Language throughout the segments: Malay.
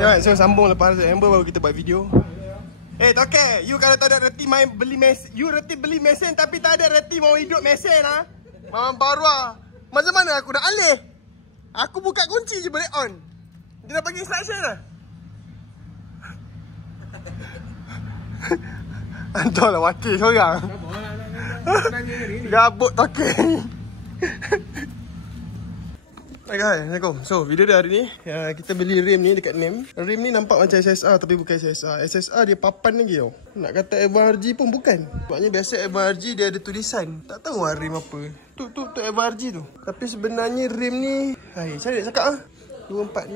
Ya, so sambung lepas September baru kita buat video. Toke, you kalau tak ada reti main beli mesin, you reti beli mesin tapi tak ada reti mau hidup mesin ah. Mamam baru ah. Macam mana aku nak alih? Aku buka kunci je boleh on. Dia dah bagi instruction dah. Antar lah wakil seorang. Gabut Toke. Hai guys, Assalamualaikum. So, video dia hari ni kita beli rim ni dekat NEM. Rim ni nampak macam SSR tapi bukan SSR. SSR dia papan lagi tau. Nak kata Evan RG pun bukan. Sebabnya biasa Evan RG dia ada tulisan. Tak tahu lah rim apa. Tu Evan RG tu. Tapi sebenarnya rim ni, cari nak cakap ah. 246.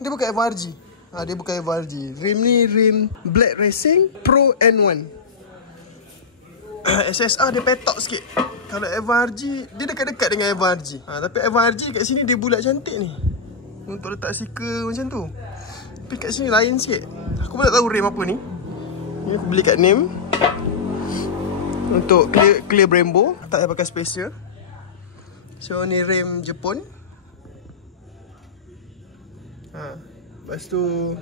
Dia bukan Evan RG. Dia bukan Evan RG. Rim ni rim Black Racing Pro N1. SSR dia petok sikit. Kalau Evan RG, dia dekat-dekat dengan Evan RG. Tapi Evan RG kat sini dia bulat cantik ni. Untuk letak stiker macam tu. Tapi kat sini lain sikit. Aku pun tak tahu rim apa ni. Ni aku beli kat NEM. Untuk clear Brembo. Tak payah pakai spacer. So ni rim Jepun. Lepas tu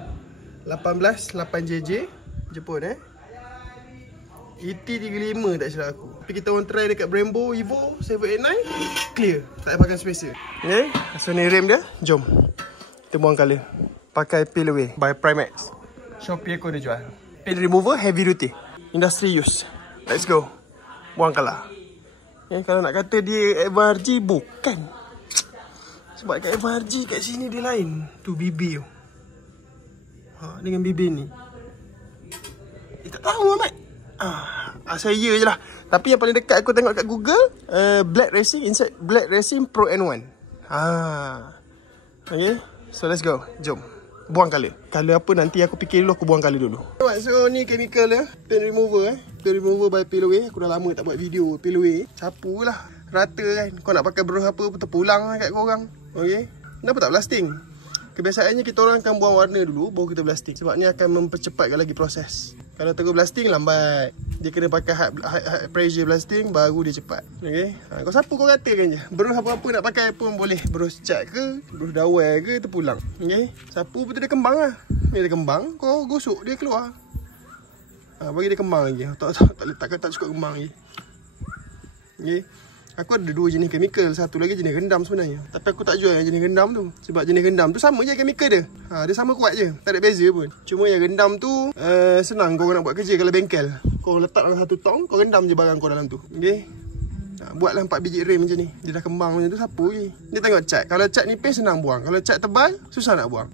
18 8JJ Jepun ET35 tak silap aku. Tapi kita orang try dekat Brembo Evo 789. Clear. Tak payah pakai spacer. Okay. So ni rim dia. Jom kita buang colour. Pakai peel away by Primax. Shopee aku dia jual. Peel remover heavy duty. Industry use. Let's go. Buang colour. Okay. Kalau nak kata dia Evan RG, bukan. Sebab kat Evan RG kat sini dia lain. Tu bibir tu. Dengan bibir ni. Tak tahu Ahmad. Saya je lah. Tapi yang paling dekat aku tengok kat Google, Black Racing, inside Black Racing Pro N1. Okay. So let's go. Jom buang colour. Colour apa nanti aku fikir dulu. Aku buang colour dulu. So ni chemical dia. Paint remover Paint remover by Peel Away. Aku dah lama tak buat video Peel Away. Sapu lah. Rata kan. Kau nak pakai brush apa terpulang lah kat korang. Okay. Kenapa tak blasting? Kebiasaannya kita orang akan buang warna dulu baru kita blasting. Sebabnya akan mempercepatkan lagi proses. Kalau terus blasting lambat. Dia kena pakai high pressure blasting baru dia cepat. Okay. Kau sapu kau ratakan je. Brush apa-apa nak pakai pun boleh. Brush cat ke, brush dawai ke, terpulang. Okay. Sapu betul dia kembang lah. Bila dia kembang, kau gosok dia keluar. Bagi dia kembang lagi. Tak cukup kembang lagi. Okay. Aku ada dua jenis chemical. Satu lagi jenis rendam sebenarnya. Tapi aku tak jual yang jenis rendam tu. Sebab jenis rendam tu sama je chemical dia. Dia sama kuat je. Tak ada beza pun. Cuma yang rendam tu senang kau nak buat kerja kalau bengkel. Kau letak dalam satu tong, kau rendam je barang kau dalam tu. Okay. Buatlah 4 biji rim macam ni. Dia dah kembang macam tu, sapu je. Dia tengok cat. Kalau cat nipis senang buang. Kalau cat tebal susah nak buang.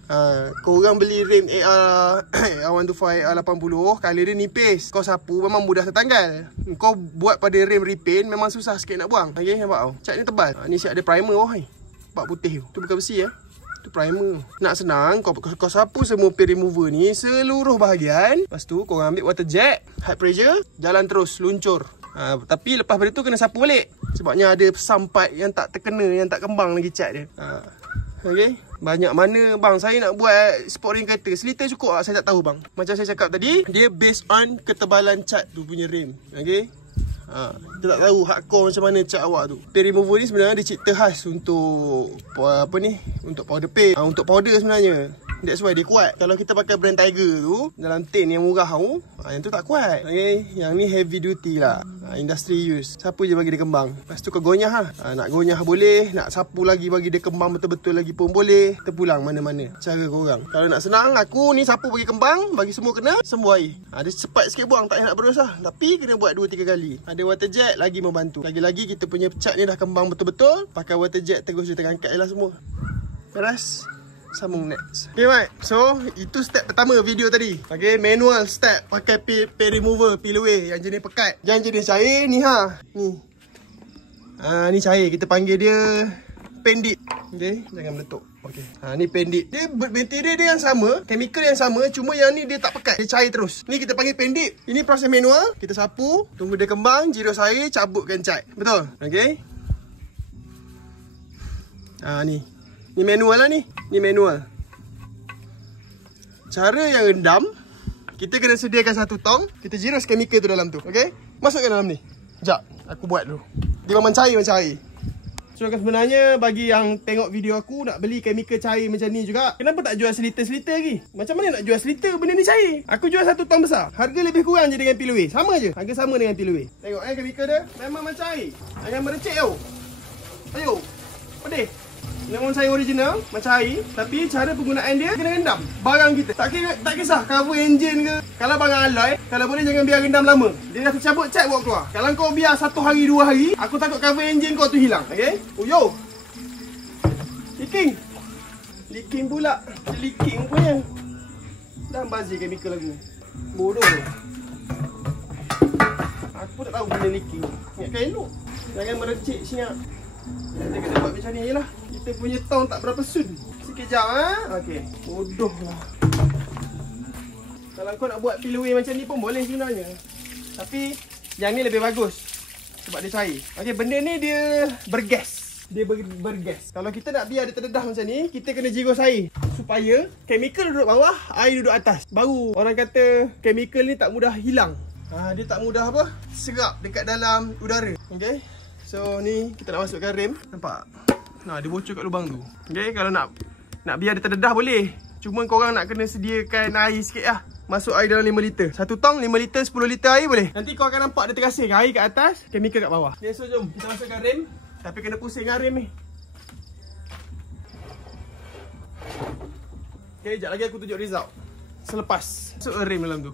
Kau orang beli rim AR125 AR80, kali dia nipis. Kau sapu memang mudah tertanggal. Kau buat pada rim repaint memang susah sikit nak buang. Okay, nampak tau. Cat ni tebal. Ni siap ada primer wahai. Nampak putih tu. Tu bukan besi tu primer. Nak senang kau sapu semua peel remover ni seluruh bahagian. Lepas tu kau ambil water jet, high pressure, jalan terus luncur. Tapi lepas pada tu kena sapu balik. Sebabnya ada sampai yang tak terkena, yang tak kembang lagi cat dia. Okay. Banyak mana bang saya nak buat sport ring kereta. Seliter cukup tak? Saya tak tahu bang. Macam saya cakap tadi, dia based on ketebalan cat tu punya rim. Okay. Kita tak tahu hardcore macam mana cat awak tu. Peel remover ni sebenarnya dia cipta khas untuk apa ni? Untuk powder paint. Untuk powder sebenarnya. That's why dia kuat. Kalau kita pakai brand Tiger tu, dalam tin yang murah tu, yang tu tak kuat. Okay. Yang ni heavy duty lah. Industry use. Sapu je bagi dia kembang. Lepas tu kau gonyah lah. Nak gonyah boleh. Nak sapu lagi bagi dia kembang betul-betul lagi pun boleh. Terpulang mana-mana. Cara korang. Kalau nak senang, aku ni sapu bagi kembang. Bagi semua kena, sembuh air. Dia cepat sikit buang. Tak payah nak berusaha. Tapi kena buat 2-3 kali. Ada water jet lagi membantu. Lagi-lagi kita punya cat ni dah kembang betul-betul. Pakai water jet terus je terangkat je lah semua. Beres. Sambung next. Okay Mat. So itu step pertama video tadi. Okay, manual step. Pakai peel remover, peel away. Yang jenis pekat. Yang jenis cair ni ni. Ni cair. Kita panggil dia pendit. Okay, jangan meletup. Okay. Ni pendit. Dia material dia yang sama, chemical yang sama, cuma yang ni dia tak pekat. Dia cair terus. Ni kita panggil pendit. Ini proses manual. Kita sapu, tunggu dia kembang, jirus air, cabutkan cat. Betul? Okay. Ni manual lah ni. Ni manual. Cara yang rendam, kita kena sediakan satu tong. Kita jirus chemical tu dalam tu. Okay. Masukkan dalam ni. Sekejap. Aku buat dulu. Dia memang cair macam air. So sebenarnya bagi yang tengok video aku nak beli chemical cair macam ni juga, kenapa tak jual seliter-seliter lagi? Macam mana nak jual seliter benda ni cair? Aku jual 1 tong besar. Harga lebih kurang je dengan Pilaway. Sama je. Harga sama dengan Pilaway. Tengok chemical dia memang macam air. Jangan merecek tau. Ayo. Pedih. Lemon cair original macam air, tapi cara penggunaan dia kena rendam barang kita. Tak kisah cover engine ke. Kalau barang alloy, kalau boleh jangan biar rendam lama. Dia dah tercabut, cat bawa keluar. Kalau kau biar 1 hari 2 hari, aku takut cover engine kau tu hilang. Okey? Oh yo. Leaking pula. Leaking punya. Dah bazir chemical aku. Bodoh tu. Aku tak tahu benda leaking. Ingatkan elok. Jangan merecek senyap. Kita kena buat macam ni je lah. Kita punya tong tak berapa sun. Sekejap okey. Bodoh lah. Kalau kau nak buat Pilaway macam ni pun boleh sebenarnya. Tapi yang ni lebih bagus sebab dia cair. Okey, benda ni dia bergas. Dia bergas. Kalau kita nak biar dia terdedah macam ni, kita kena jiros air supaya chemical duduk bawah, air duduk atas. Baru orang kata chemical ni tak mudah hilang. Dia tak mudah apa? Serap dekat dalam udara. Okey. So ni kita nak masukkan rem. Nampak? Dia bocor kat lubang tu. Okay, kalau nak biar dia terdedah boleh. Cuma korang nak kena sediakan air sikit lah. Masuk air dalam 5 liter. 1 tong 5 liter, 10 liter air boleh. Nanti kau akan nampak dia terasing. Air kat atas, chemical kat bawah. Okay, so jom kita masukkan rem. Tapi kena pusing dengan rem ni. Okay, sekejap lagi aku tunjuk result selepas masuk rem dalam tu.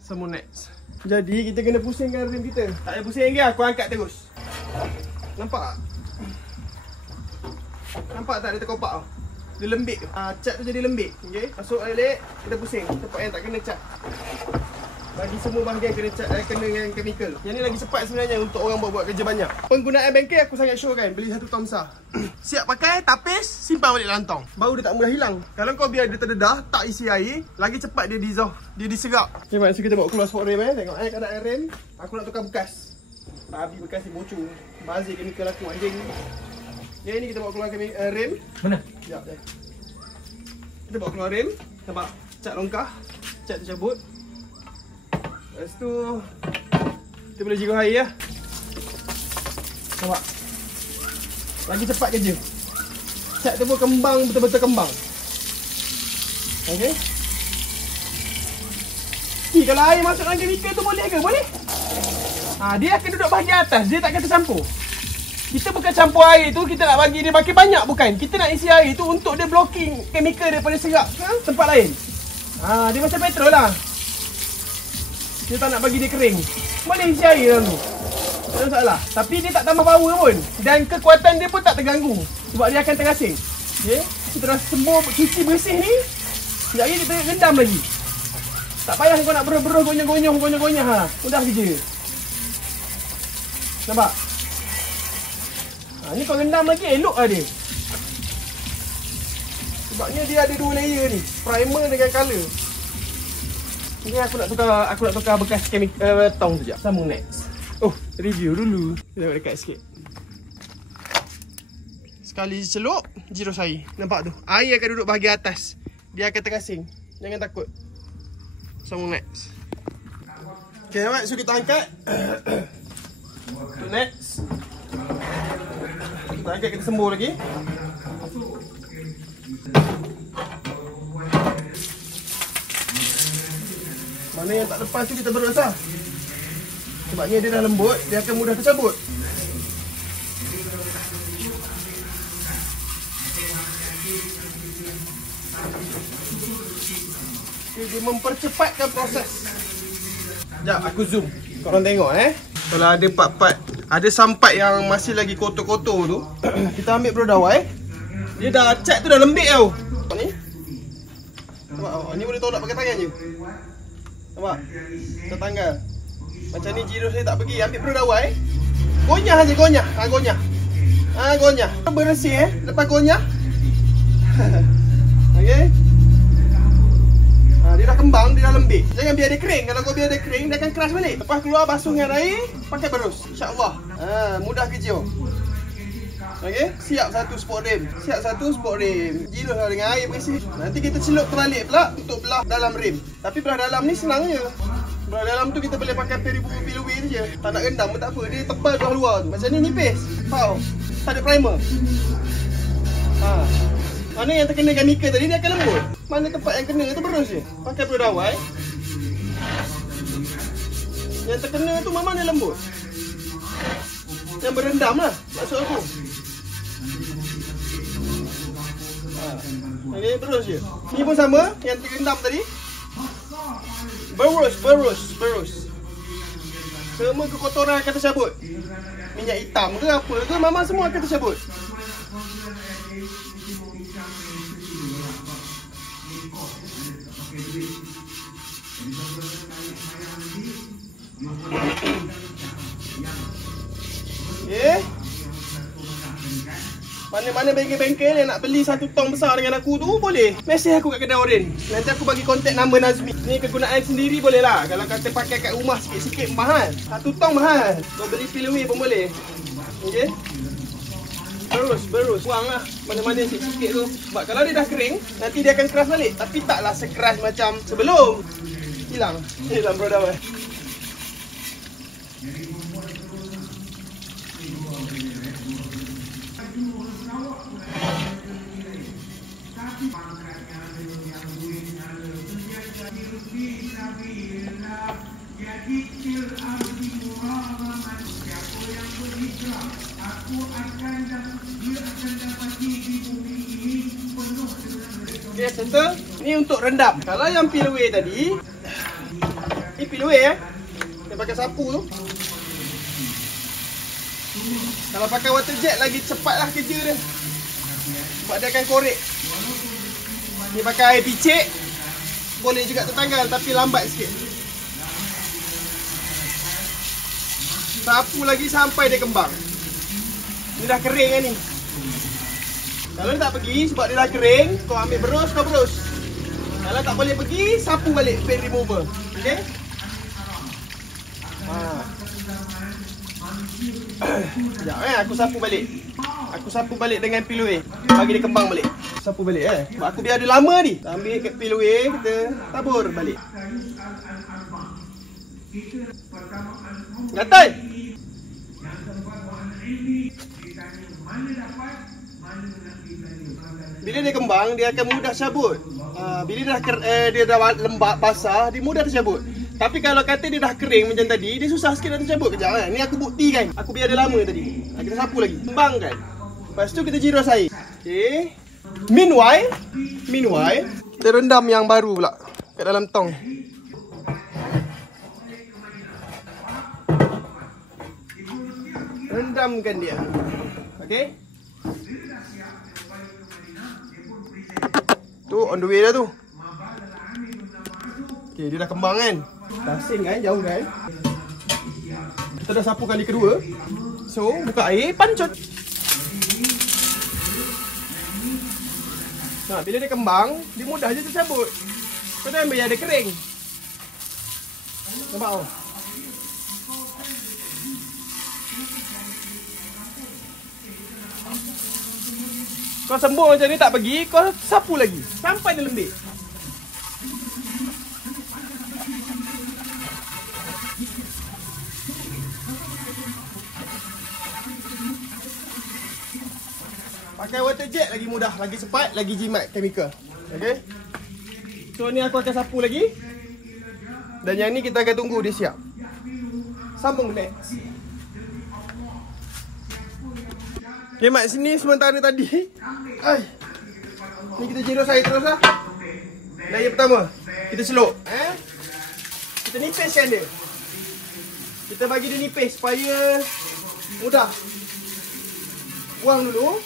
Semonex. Jadi kita kena pusingkan rem kita. Tak payah pusing lagi, aku angkat terus. Nampak tak? Nampak tak dia terkopak tau? Dia lembik. Cat tu jadi lembik. Okay? Masuk balik, kita pusing tempat yang tak kena cat. Bagi semua bahagian kena cat, kena dengan chemical. Yang ni lagi cepat sebenarnya untuk orang buat kerja banyak. Penggunaan bengkel aku sangat sure kan. Beli 1 tong besar. Siap pakai, tapis, simpan balik dalam tong. Baru dia tak mudah hilang. Kalau kau biar dia terdedah, tak isi air, lagi cepat dia dissolve. Dia diserap. Okay, maksud kita bawa keluar sport rem Tengok keadaan rem. Aku nak tukar bekas. Babi bekas ni bocor. Bazir chemical aku anjing. Okay, ni kita bawa keluar rem. Mana? Sekejap. Kita bawa keluar rem. Nampak? Cat longkah. Cat tercabut. Lepas tu kita boleh jiros air lah. Nampak? Lagi cepat kerja. Cat tu pun kembang, betul-betul kembang. Okay. Kalau air masuk dalam chemical tu boleh ke? Boleh. Dia akan duduk bahagian atas. Dia tak akan tercampur. Kita bukan campur air tu, kita nak bagi dia makin banyak bukan. Kita nak isi air tu untuk dia blocking chemical daripada serap tempat lain. Dia macam petrol lah. Dia tak nak bagi dia kering. Boleh isi air dalam tu. Tak ada masalah. Tapi dia tak tambah power pun. Dan kekuatan dia pun tak terganggu. Sebab dia akan terasing. Okay. Kita dah semua cuci bersih ni. Sekejap lagi kita rendam lagi. Tak payah kau nak beruh-beruh, gonyah-gonyah. Mudah kerja. Nampak? Ni kau rendam lagi elok lah dia. Sebabnya dia ada 2 layer ni. Primer dengan color. Ni aku nak tukar bekas tong sekejap. Sambung next. Review dulu. Tengok dekat sikit. Sekali celup, jiros air. Nampak tu? Air akan duduk bahagian atas. Dia akan terasing. Jangan takut. Sambung next. Okay, alright. So kita angkat. Next. Kita angkat, kita sembur lagi. Mana yang tak lepas tu kita baru rasa. Sebabnya dia dah lembut, dia akan mudah tercabut. Dia mempercepatkan proses. Sekejap, aku zoom. Korang tengok Kalau ada part-part, ada sampat yang masih lagi kotor-kotor tu, kita ambil brodawai. Dia dah, cat tu dah lembik tau. Nampak ni? Nampak? Ni boleh tolak pakai tangan je. Nampak? Kita tanggal. Macam ni jiros saya tak pergi. Ambil brodawai. Gonyah saja, gonyah. Gonyah. Gonyah. Bersih lepas gonyah. Okay. Dia dah kembang, dia dah lembik. Jangan biar dia kering. Kalau kau biar dia kering, dia akan keras balik. Lepas keluar basuh dengan air, pakai berus. InsyaAllah. Mudah kerja. Okay. Siap 1 sport rem. Siap 1 sport rem. Jiros lah dengan air bersih. Nanti kita celup terbalik pula untuk belah dalam rem. Tapi belah dalam ni senang je. Belah dalam tu kita boleh pakai peel away tu je. Tak nak rendam pun tak apa. Dia tebal belah luar tu. Macam ni nipis. Faham? Tak ada primer. Mana yang terkena chemical tadi dia akan lembut. Mana tempat yang kena tu berus je. Pakai peluru dawai. Yang terkena tu memang dia lembut. Yang berendam lah maksud aku. Ini berus je. Ni pun sama. Yang terendam tadi. Berus. Semua kekotoran akan tercabut. Minyak hitam ke apa ke memang semua akan tercabut. Mana-mana bengkel-bengkel yang nak beli 1 tong besar dengan aku tu boleh mesej aku kat kedai Oren. Nanti aku bagi kontak nombor Nazmi. Ni kegunaan sendiri boleh lah. Kalau kata pakai kat rumah sikit-sikit mahal. 1 tong mahal. Kau beli peel away pun boleh. Okey. Berus. Buang lah mana-mana sikit-sikit tu. Sebab kalau dia dah kering, nanti dia akan keras balik. Tapi taklah sekeras macam sebelum. Hilang bro. Okay, settle. Ni untuk rendam. Kalau yang peel away tadi, ni peel away dia pakai sapu tu. Kalau pakai water jet lagi cepatlah kerja dia. Sebab dia akan korek. Ni pakai air picit, boleh juga tertanggal tapi lambat sikit. Sapu lagi sampai dia kembang. Ni dah kering kan ni. Kalau tak pergi sebab dia dah kering, kau ambil berus, kau berus. Kalau tak boleh pergi, sapu balik paint remover. Okey? Sekejap aku sapu balik. Aku sapu balik dengan peel away. Bagi dia kembang balik. Sapu balik sebab aku biar dia lama ni. Kita ambil kat peel away, kita tabur balik. Gatal. Bila dia kembang, dia akan mudah cabut. Bila dia dah lembab, basah, dia mudah tercabut. Tapi kalau kata dia dah kering macam tadi, dia susah sikit nak tercabut. Kejap kan. Ni aku buktikan. Aku biar dia lama tadi. Kita sapu lagi. Kembangkan. Lepas tu kita jiros air. Okay. Meanwhile, kita rendam yang baru pula kat dalam tong. Rendamkan dia. Okay. Tu on the way dah tu. Okay, dia dah kembang kan. Basing kan, jauh kan. Kita dah sapu kali kedua. So, buka air, pancut. Nah, bila dia kembang, dia mudah je tercabut. Kau dah ambil yang dia kering. Nampak tak? Kau sembur macam ni tak pergi, kau sapu lagi sampai dia lembik. Pakai water jet lagi mudah, lagi cepat, lagi jimat chemical. Okay. So ni aku akan sapu lagi. Dan yang ni kita akan tunggu dia siap. Sambung next. Okay, mat sini sementara tadi. Ni kita jiros air terus lah. Layer pertama, kita celup. Kita nipiskan dia. Kita bagi dia nipis supaya mudah. Buang dulu.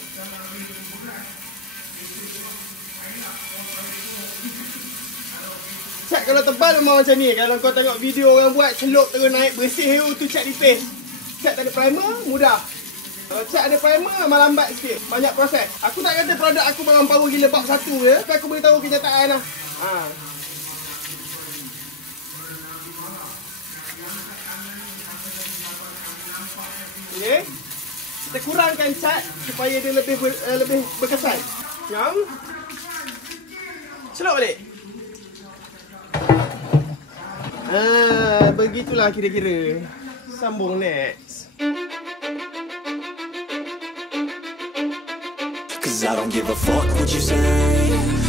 Cat kalau tebal memang macam ni. Kalau kau tengok video orang buat celup terus naik bersih tu cat nipis. Cat tak ada primer, mudah. Kalau cat ada primer, memang lambat sikit. Banyak proses. Aku tak kata produk aku memang power gila bab satu je. Tapi aku beritahu kenyataan lah. Okay. Kita kurangkan cat supaya dia lebih berkesan. Yang celup balik. Begitulah kira-kira. Sambung next. Cause I don't give a fuck what you say.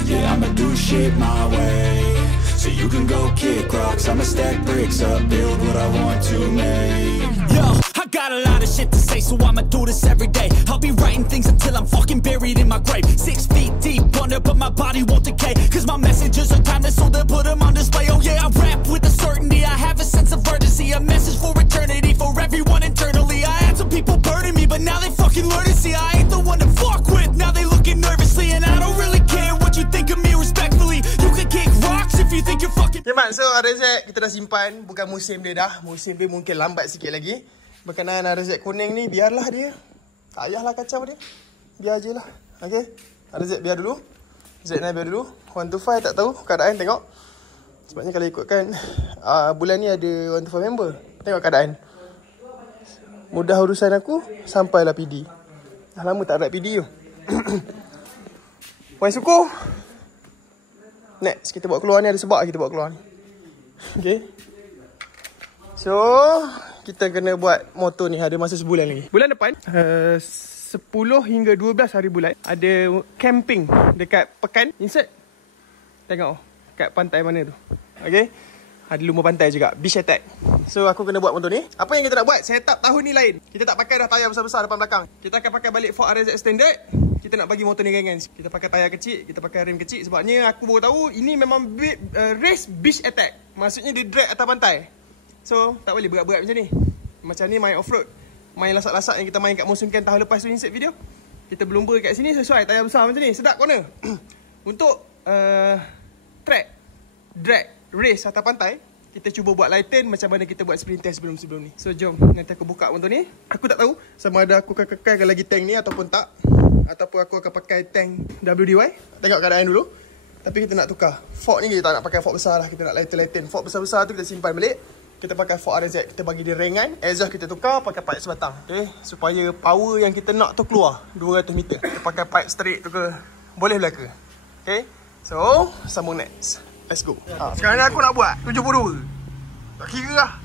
Yeah, I'ma do shit my way. So you can go kick rocks, I'ma stack bricks up, build what I want to make. Yo, I got a lot of shit to say, so I'ma do this every day. I'll be writing things until I'm fucking buried in my grave. 6 feet deep under, but my body won't decay. Cause my messages are timeless, so they'll put them on display. Oh yeah, I rap with a certainty, I have a sense of urgency. A message for eternity, for everyone internally. I had some people burning me, but now they fucking learn to see I ain't the one to fuck with. Now they looking nervously, and I don't really care what you think of me respectfully. You can kick rocks if you think you're fucking... Okay, Mat, so RZ kita dah simpan. Bukan musim dia dah. Musim dia mungkin lambat sikit lagi. Berkenaan RZ kuning ni, biarlah dia. Tak payahlah kacau dia. Biar je lah. Okay, RZ biar dulu. Z9 biar dulu. 125 tak tahu keadaan, tengok. Sebabnya kalau ikutkan bulan ni ada 125 member. Tengok keadaan. Mudah urusan aku, sampailah PD. Dah lama tak ada PD tu. Puan Suku. Next, kita buat keluar ni, ada sebab kita buat keluar ni. Okay. So, kita kena buat motor ni, ada masa sebulan lagi. Bulan depan, 10 hingga 12 hari bulan, ada camping dekat Pekan. Insert. Tengok, kat pantai mana tu. Okay. Ada lumba pantai juga, Beach Attack. So, aku kena buat motor ni. Apa yang kita nak buat? Setup tahun ni lain. Kita tak pakai dah tayar besar-besar depan belakang. Kita akan pakai balik Ford RZ Standard. Kita nak bagi motor ni ringan. Kita pakai tayar kecil, kita pakai rem kecil. Sebabnya aku baru tahu ini memang race Beach Attack. Maksudnya dia drag atas pantai. So, tak boleh berat-berat macam ni. Macam ni main off-road. Main lasak-lasak yang kita main kat musim kan tahun lepas tu, insert video. Kita berlumba kat sini sesuai tayar besar macam ni. Sedap corner. Untuk track, drag, race atas pantai, kita cuba buat lighten macam mana kita buat sprint test sebelum-sebelum ni. So, jom. Nanti aku buka motor ni. Aku tak tahu sama ada aku kekalkan lagi tank ni ataupun tak. Ataupun aku akan pakai tank WDY. Tengok keadaan dulu. Tapi kita nak tukar. Ford ni kita tak nak pakai Ford besar lah. Kita nak lighten. Ford besar-besar tu kita simpan balik. Kita pakai Ford RZ. Kita bagi dia ringan. Exhaust kita tukar pakai pipe sebatang. Okay. Supaya power yang kita nak tu keluar 200 meter. Kita pakai pipe straight tu ke. Boleh belaka. Okay. So, sambung next. Let's go. Sekarang ni aku nak buat 72. Tak kira lah.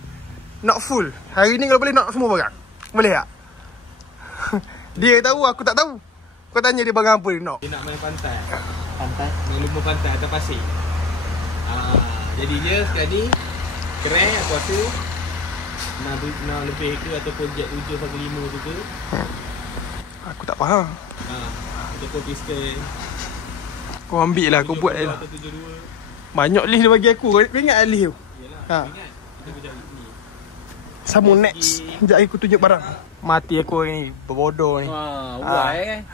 Not full. Hari ni kalau boleh nak semua barang. Boleh tak? Dia tahu, aku tak tahu. Kau tanya dia barang apa dia nak. Dia nak main pantai. Pantai? Main lumba pantai atas pasir. Jadi dia sekarang ni crash aku rasa 6 lebih ke ataupun jet 7.5 tu ke. Aku tak faham. Ataupun piston. Kau ambil lah, kau buat lah. Banyak list dia bagi aku. Kau ingat list tu? Yelah, ingat. Kita kejap ni. Sambung next. Sekejap aku tunjuk barang. Mati aku ni, berbodoh ni. Uai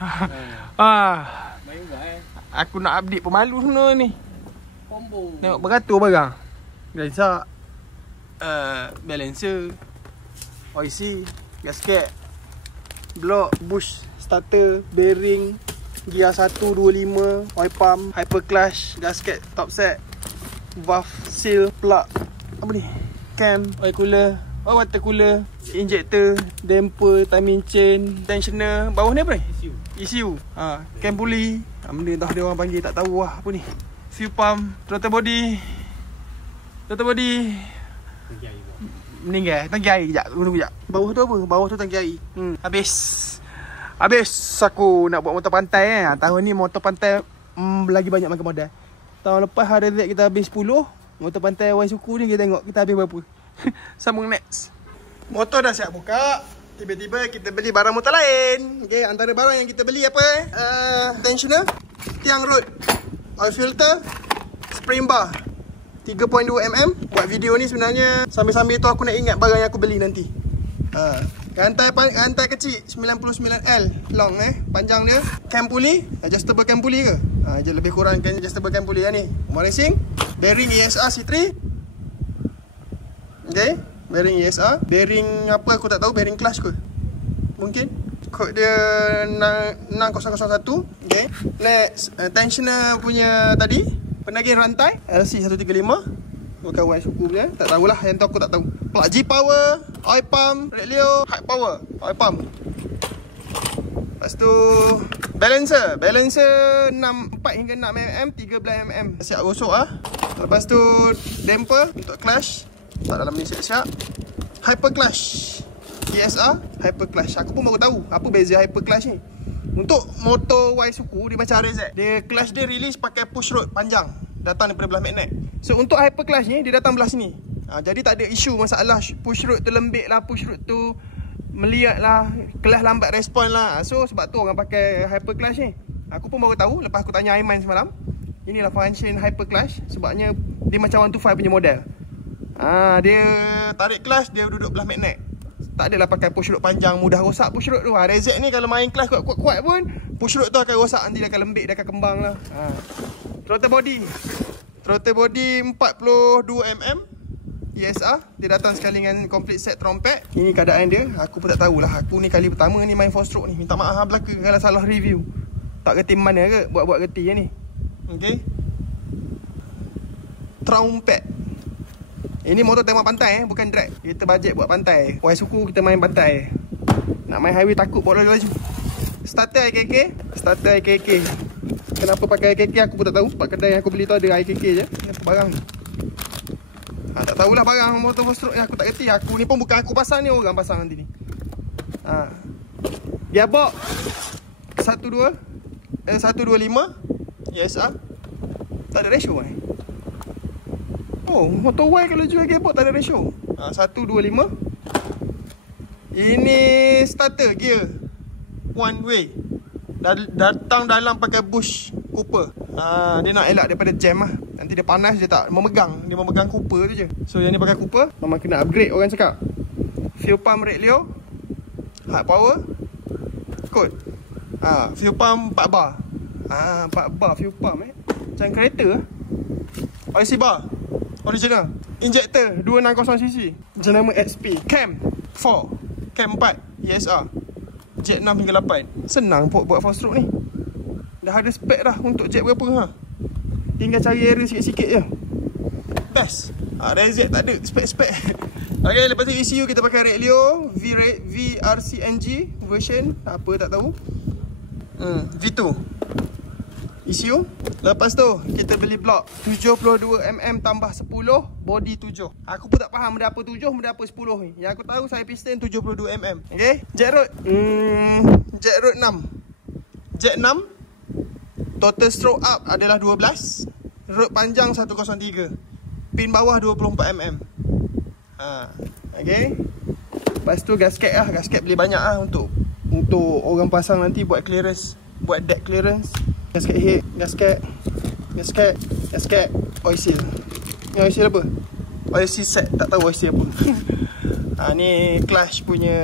main uai. Aku nak update pemalu semua ni. Combo. Tengok beratur barang. Biasa. Balancer, OIC, gasket, block, bush, starter, bearing, gear 125, oil pump, hyper clutch, gasket, top set, valve, seal, plug, apa ni? Cam, oil cooler, water cooler, injector, damper, timing chain, tensioner. Bawah ni apa ni? ECU. Cam pulley. Benda entah dia orang panggil, tak tahu lah apa ni. Fuel pump, throttle body. Meninggal. Tangki air kejap. Tunggu kejap. Bawah tu apa? Bawah tu tangki air. Habis aku nak buat motor pantai Tahun ni motor pantai lagi banyak makan modal. Tahun lepas RZ kita habis 10. Motor pantai Y Suku ni kita tengok kita habis berapa. Sambung next. Motor dah siap buka. Tiba-tiba kita beli barang motor lain. Okay, antara barang yang kita beli apa? Tensioner, tiang rod, oil filter, spring bar 3.2mm. Buat video ni sebenarnya sambil-sambil tu aku nak ingat barang yang aku beli nanti. Rantai kecil 99L long panjang dia. Cam pulley, adjustable cam pulley ke? Je lebih kurang kan adjustable cam pulley lah ni. Rumah racing, bearing ESR C3. Okay, bearing ESR. Bearing apa aku tak tahu, bearing clutch ke? Mungkin. Kod dia 6001. Okay. Next, tensioner punya tadi. Penagih rantai LC135. Bukan Y Suku punya. Tak tahulah, yang tu aku tak tahu. Plug G power, oil pump, radio, high power, oil pump. Lepas tu balancer 4 hingga 6mm, 13mm. Siap gosok Lepas tu damper untuk clutch, Tak dalam ni siap-siap. Hyper clutch. ESR hyper clutch. Aku pun baru tahu apa beza hyper clutch ni. Untuk motor Isuzu dia macam RZ. Dia clutch dia release pakai push rod panjang, datang daripada belah magnet. So untuk hyper clutch ni dia datang belah sini. Jadi tak ada isu masalah push rod tu lembik lah, push rod tu meliat lah, kelas lambat respon lah. So sebab tu orang pakai hyper clutch ni. Aku pun baru tahu lepas aku tanya Aiman semalam. Inilah function hyper clutch. Sebabnya dia macam 125 punya model. Dia tarik clutch, dia duduk belah magnet. Tak adalah pakai push rod panjang, mudah rosak push rod tu. RZ ni kalau main kelas kuat-kuat pun, push rod tu akan rosak, nanti dia akan lembik, dia akan kembang lah. Throttle body 42mm ESR. Dia datang sekali dengan complete set trompet. Ini keadaan dia, aku pun tak tahulah. Aku ni kali pertama ni main 4-stroke ni. Minta maaf belaka kalau salah review. Tak kerti mana ke, buat-buat kerti je ni. Okay. Trompet. Ini motor tembak pantai bukan drag. Kita bajet buat pantai. Isuzu kita main pantai. Nak main highway takut bawa laju. Starter IKK. Kenapa pakai IKK aku pun tak tahu. Pak kedai yang aku beli tu ada IKK je. Apa barang ni? Tak tahulah barang motor 4-stroke ni, aku tak kerti. Aku ni pun bukan aku pasang ni, orang pasang nanti ni. Gearbox 125 ESR. Tak ada ratio motor Y kalau jual gearbox tak ada ratio. 125. Ini starter gear one way. Datang dalam pakai bush Cooper. Dia nak elak daripada jam lah. Nanti dia panas, dia tak memegang. Dia memegang Cooper tu je. So yang ni pakai Cooper. Memang kena upgrade orang cakap. Fuel pump Red Leo, hard power kot. Fuel pump 4 bar. 4 bar fuel pump macam kereta. IC bar original. Injector 260cc. Jenama XP. Cam 4. Cam 4 ESR. Jet 6 hingga 8. Senang buat 4-stroke ni. Dah ada spek dah untuk jet berapa Tinggal cari error sikit-sikit je. Best. RZ tak ada spek-spek. Okay, lepas tu ECU kita pakai Red Leo VRCNG version apa tak tahu. V2 ECU. Lepas tu kita beli blok 72mm tambah 10, body 7. Aku pun tak faham benda apa 7, benda apa 10 ni. Yang aku tahu saya piston 72mm. Okay, jet road. Jet road 6. Jet 6. Total stroke up adalah 12. Road panjang 103. Pin bawah 24mm. Okay. Lepas tu gasket lah. Gasket beli banyak lah untuk orang pasang nanti buat clearance, buat deck clearance. Gasket head, gasket, oil seal. Ni oil seal apa? Oil seal set, tak tahu oil seal apa. Ni clutch punya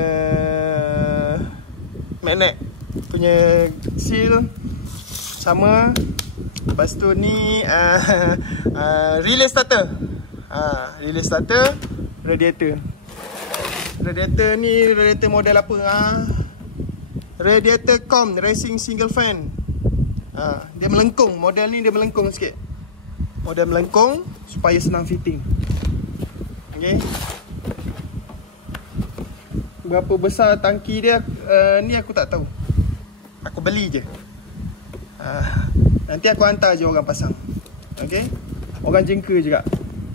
magnet punya seal sama. Lepas tu ni relay starter. Relay starter, radiator. Radiator ni radiator model apa? Radiator Com Racing Single Fan. Dia melengkung. Model ni dia melengkung sikit. Model melengkung supaya senang fitting. Okay. Berapa besar tangki dia ni aku tak tahu. Aku beli je. Nanti aku hantar je orang pasang. Okay. Orang jengka juga.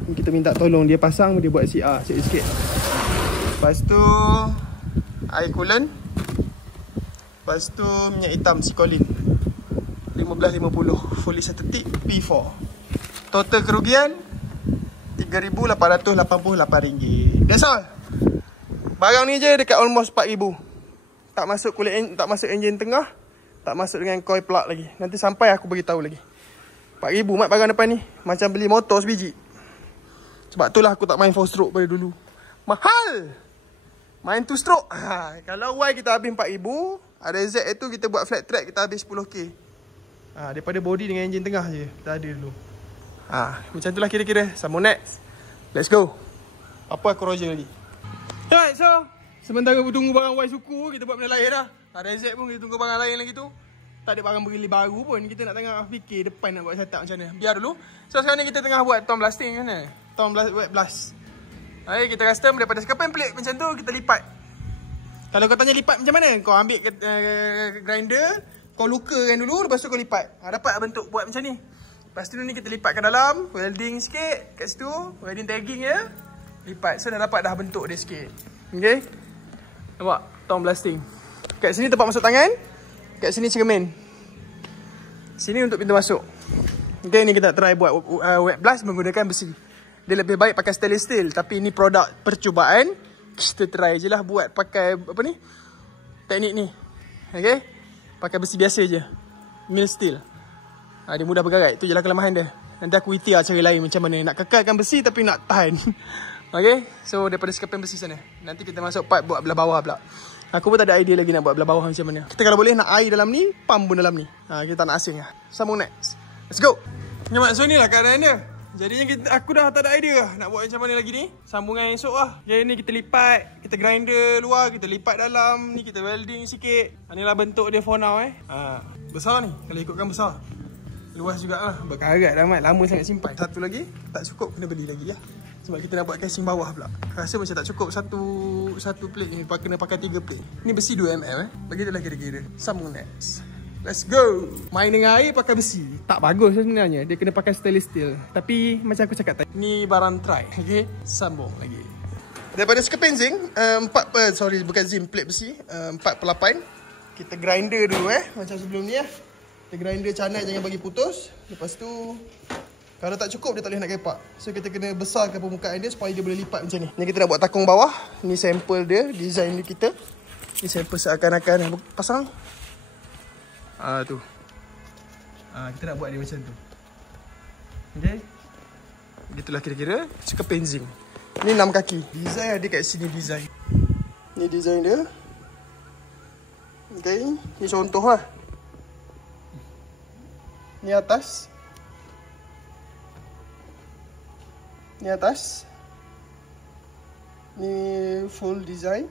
Kita minta tolong dia pasang, dia buat CR sikit-sikit. Lepas tu air coolant. Lepas tu minyak hitam Sicolin 1550 fully synthetic P4. Total kerugian RM3,888. That's all. Barang ni je dekat almost RM4,000. Tak masuk kulit, tak masuk enjin tengah, tak masuk dengan coil plug lagi. Nanti sampai aku beritahu lagi. RM4,000 mat barang depan ni. Macam beli motor sebiji. Sebab itulah aku tak main 4-stroke pada dulu. Mahal. Main 2-stroke. Kalau Y kita habis RM4,000. RZ itu kita buat flat track kita habis 10k. Daripada body dengan enjin tengah je kita ada dulu. Macam itulah kira-kira. Sambung next. Let's go. Apa aku Roger lagi. Alright, so sementara tunggu barang Isuzu, kita buat benda lain dah. RZ pun kita tunggu barang lain lagi tu. Tak ada barang beli baru pun. Kita nak tengah fikir depan nak buat setup macam mana. Biar dulu. So sekarang ni kita tengah buat tom blasting macam mana. Tom wet blast. Okay, kita custom daripada sekapan pelik macam tu kita lipat. Kalau kau tanya lipat macam mana, kau ambil grinder, kau lukakan dulu, lepas tu kau lipat. Dapat bentuk buat macam ni. Lepas tu ni kita lipat ke dalam, welding sikit kat situ, welding tagging je. Lipat. So dah dapat dah bentuk dia sikit. Okay. Nampak? Tong blasting. Kat sini tempat masuk tangan. Kat sini cermin. Sini untuk pintu masuk. Okay, ni kita try buat wet blast menggunakan besi. Dia lebih baik pakai stainless steel. Tapi ni produk percubaan. Kita try je lah buat pakai apa ni, teknik ni. Okay. Pakai besi biasa je. Mill steel. Dia mudah bergarat. Itu je lah kelemahan dia. Nanti aku ikhtiar cara lain macam mana nak kekalkan besi tapi nak tahan. Okay. So daripada sekapan besi sana, nanti kita masuk part buat belah bawah pula. Aku pun tak ada idea lagi nak buat belah bawah macam mana. Kita kalau boleh nak air dalam ni, pump pun dalam ni. Kita tak nak asing lah. Sambung next. Let's go. So ni lah keadaan dia. Jadinya aku dah tak ada idea lah nak buat macam mana lagi ni. Sambungan esok lah. Jadi ni kita lipat, kita grinder luar, kita lipat dalam. Ni kita welding sikit. Ni lah bentuk dia for now besar ni, kalau ikutkan besar. Luas jugalah. Berkarat dah mat, lama sangat simpan. Satu lagi, tak cukup, kena beli lagi lah. Sebab kita nak buat casing bawah pula. Rasa macam tak cukup satu plate ni, kena pakai 3 plate. Ni besi 2mm Begitulah kira-kira. Sambung next. Let's go. Main dengan air pakai besi tak bagus sebenarnya. Dia kena pakai stainless steel. Tapi macam aku cakap tadi, ni barang try. Okay. Sambung lagi. Daripada skepen zinc, bukan zinc, plate besi 4/8. Kita grinder dulu macam sebelum ni lah. Kita grinder canai, jangan bagi putus. Lepas tu kalau tak cukup, dia tak boleh nak kepak. So kita kena besarkan permukaan dia supaya dia boleh lipat macam ni. Ni kita nak buat takung bawah. Ni sampel dia, design dia kita. Ni sampel seakan-akan pasang. Tu. Kita nak buat dia macam tu. Okay. Begitulah kira-kira. Skepen zinc. Ni 6 kaki. Design ada kat sini design. Ni design dia. Okay. Ni contoh lah. Ni atas. Ni atas. Ni full design.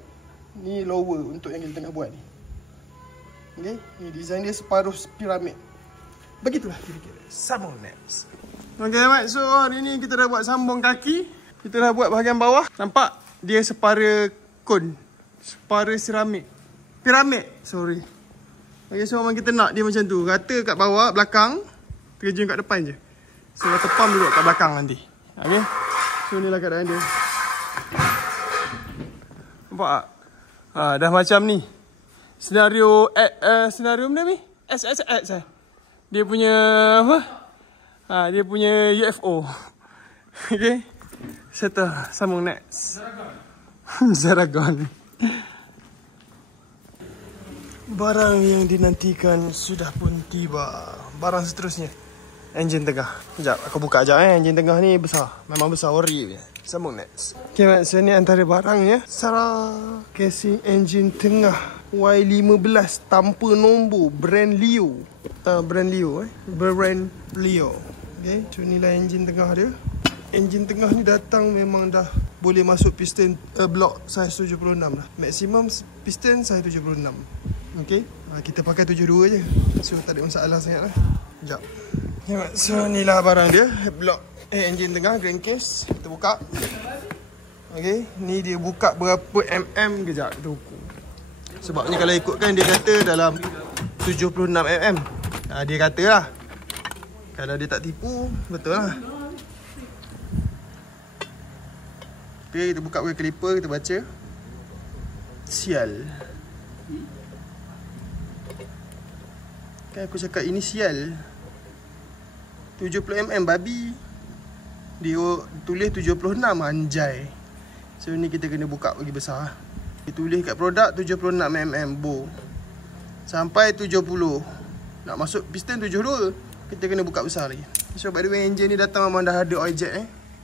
Ni lower untuk yang kita nak buat ni. Okay. Ni design dia separuh piramid. Begitulah kira-kira. Sambung next. Okay mat. So hari ni kita dah buat sambung kaki. Kita dah buat bahagian bawah. Nampak? Dia separa kon. Separa seramik. Piramid. Sorry. Okay, so memang kita nak dia macam tu. Rata kat bawah, belakang. Terjun kat depan je. So rata pump duduk kat belakang nanti. Okay. So inilah keadaan dia. Nampak tak? Dah macam ni. Senario mana ni? SSX Dia punya apa? Dia punya UFO. Okay. Settle. Sambung next. Zaragon. Barang yang dinantikan sudah pun tiba. Barang seterusnya, enjin tengah. Sekejap, aku buka sekejap enjin tengah ni besar. Memang besar, ori je. Sambung next. Okay mat, so ni antara barangnya. Sarah casing enjin tengah Y15 tanpa nombor. Brand Leo. Brand Leo Brand Leo. Okay, so inilah enjin tengah dia. Enjin tengah ni datang memang dah boleh masuk piston block saiz 76 lah. Maksimum piston saiz 76. Okay, kita pakai 72 je. So tak ada masalah sangat lah. Sekejap. Okay, so inilah barang dia. Block enjin tengah, grand case. Kita buka. Okay, ni dia buka berapa mm. Kejap, kita ukur. Sebabnya kalau ikutkan dia kata dalam 76 mm. Dia kata lah. Kalau dia tak tipu, betul lah. Okay, kita buka pakai clipper, kita baca. Sial. Kan aku cakap ini sial. 70mm babi. Dia tulis 76, anjay. So ni kita kena buka bagi besar. Dia tulis kat produk 76mm bow. Sampai 70. Nak masuk piston 72. Kita kena buka besar lagi. So by the way, enjin ni datang memang dah ada oil jack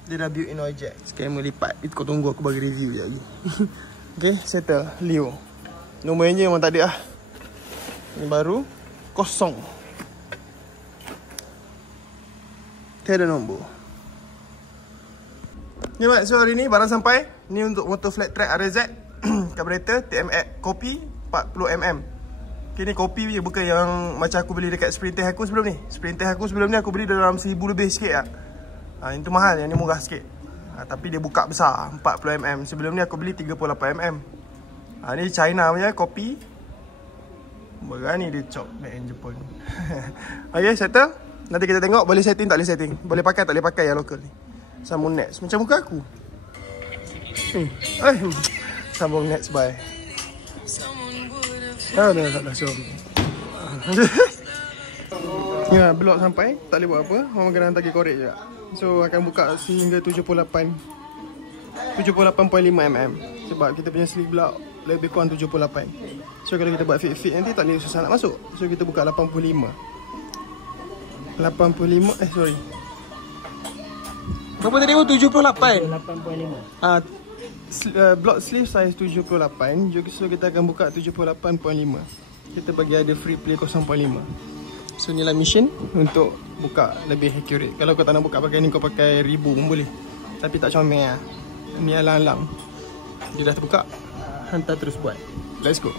Dia dah built in oil jack. Scammer lipat. Itu kau tunggu aku bagi review je lagi. Okay, settle. Leo. Nombor enjin memang tak ada lah. Ni baru. Kosong. Tiada nombor. Ni mat, so hari ni barang sampai. Ni untuk motor flat track RZ. Carburetor TMX kopi 40mm. Okay, ni kopi je, bukan yang macam aku beli dekat Sprinter aku sebelum ni. Sprinter aku sebelum ni aku beli dalam 1000 lebih sikit lah. Yang tu mahal, yang ni murah sikit. Tapi dia buka besar 40mm. Sebelum ni aku beli 38mm. Ni China punya kopi. Berani dia chop made in Japan. Okay, settle. Nanti kita tengok boleh setting tak boleh setting. Boleh pakai tak boleh pakai yang lokal ni. Sambung next. Macam muka aku. Sambung next by. Tak dah so. Ya, blok sampai, tak boleh buat apa. Orang kena hantar pergi korek je. So akan buka sehingga 78.5 mm. Sebab kita punya sleeve block lebih kurang 78. So kalau kita buat fit nanti tak boleh susah nak masuk. So kita buka 85. Sorry. Berapa tadi? 78. 8.5. Block sleeve size 78. So kita akan buka 78.5. Kita bagi ada free play 0.5. So inilah mission untuk buka lebih accurate. Kalau kau tak nak buka pakai ni, kau pakai ribu pun boleh. Tapi tak comel lah. Ni alang-alang. Dia dah terbuka, hantar terus buat. Let's go.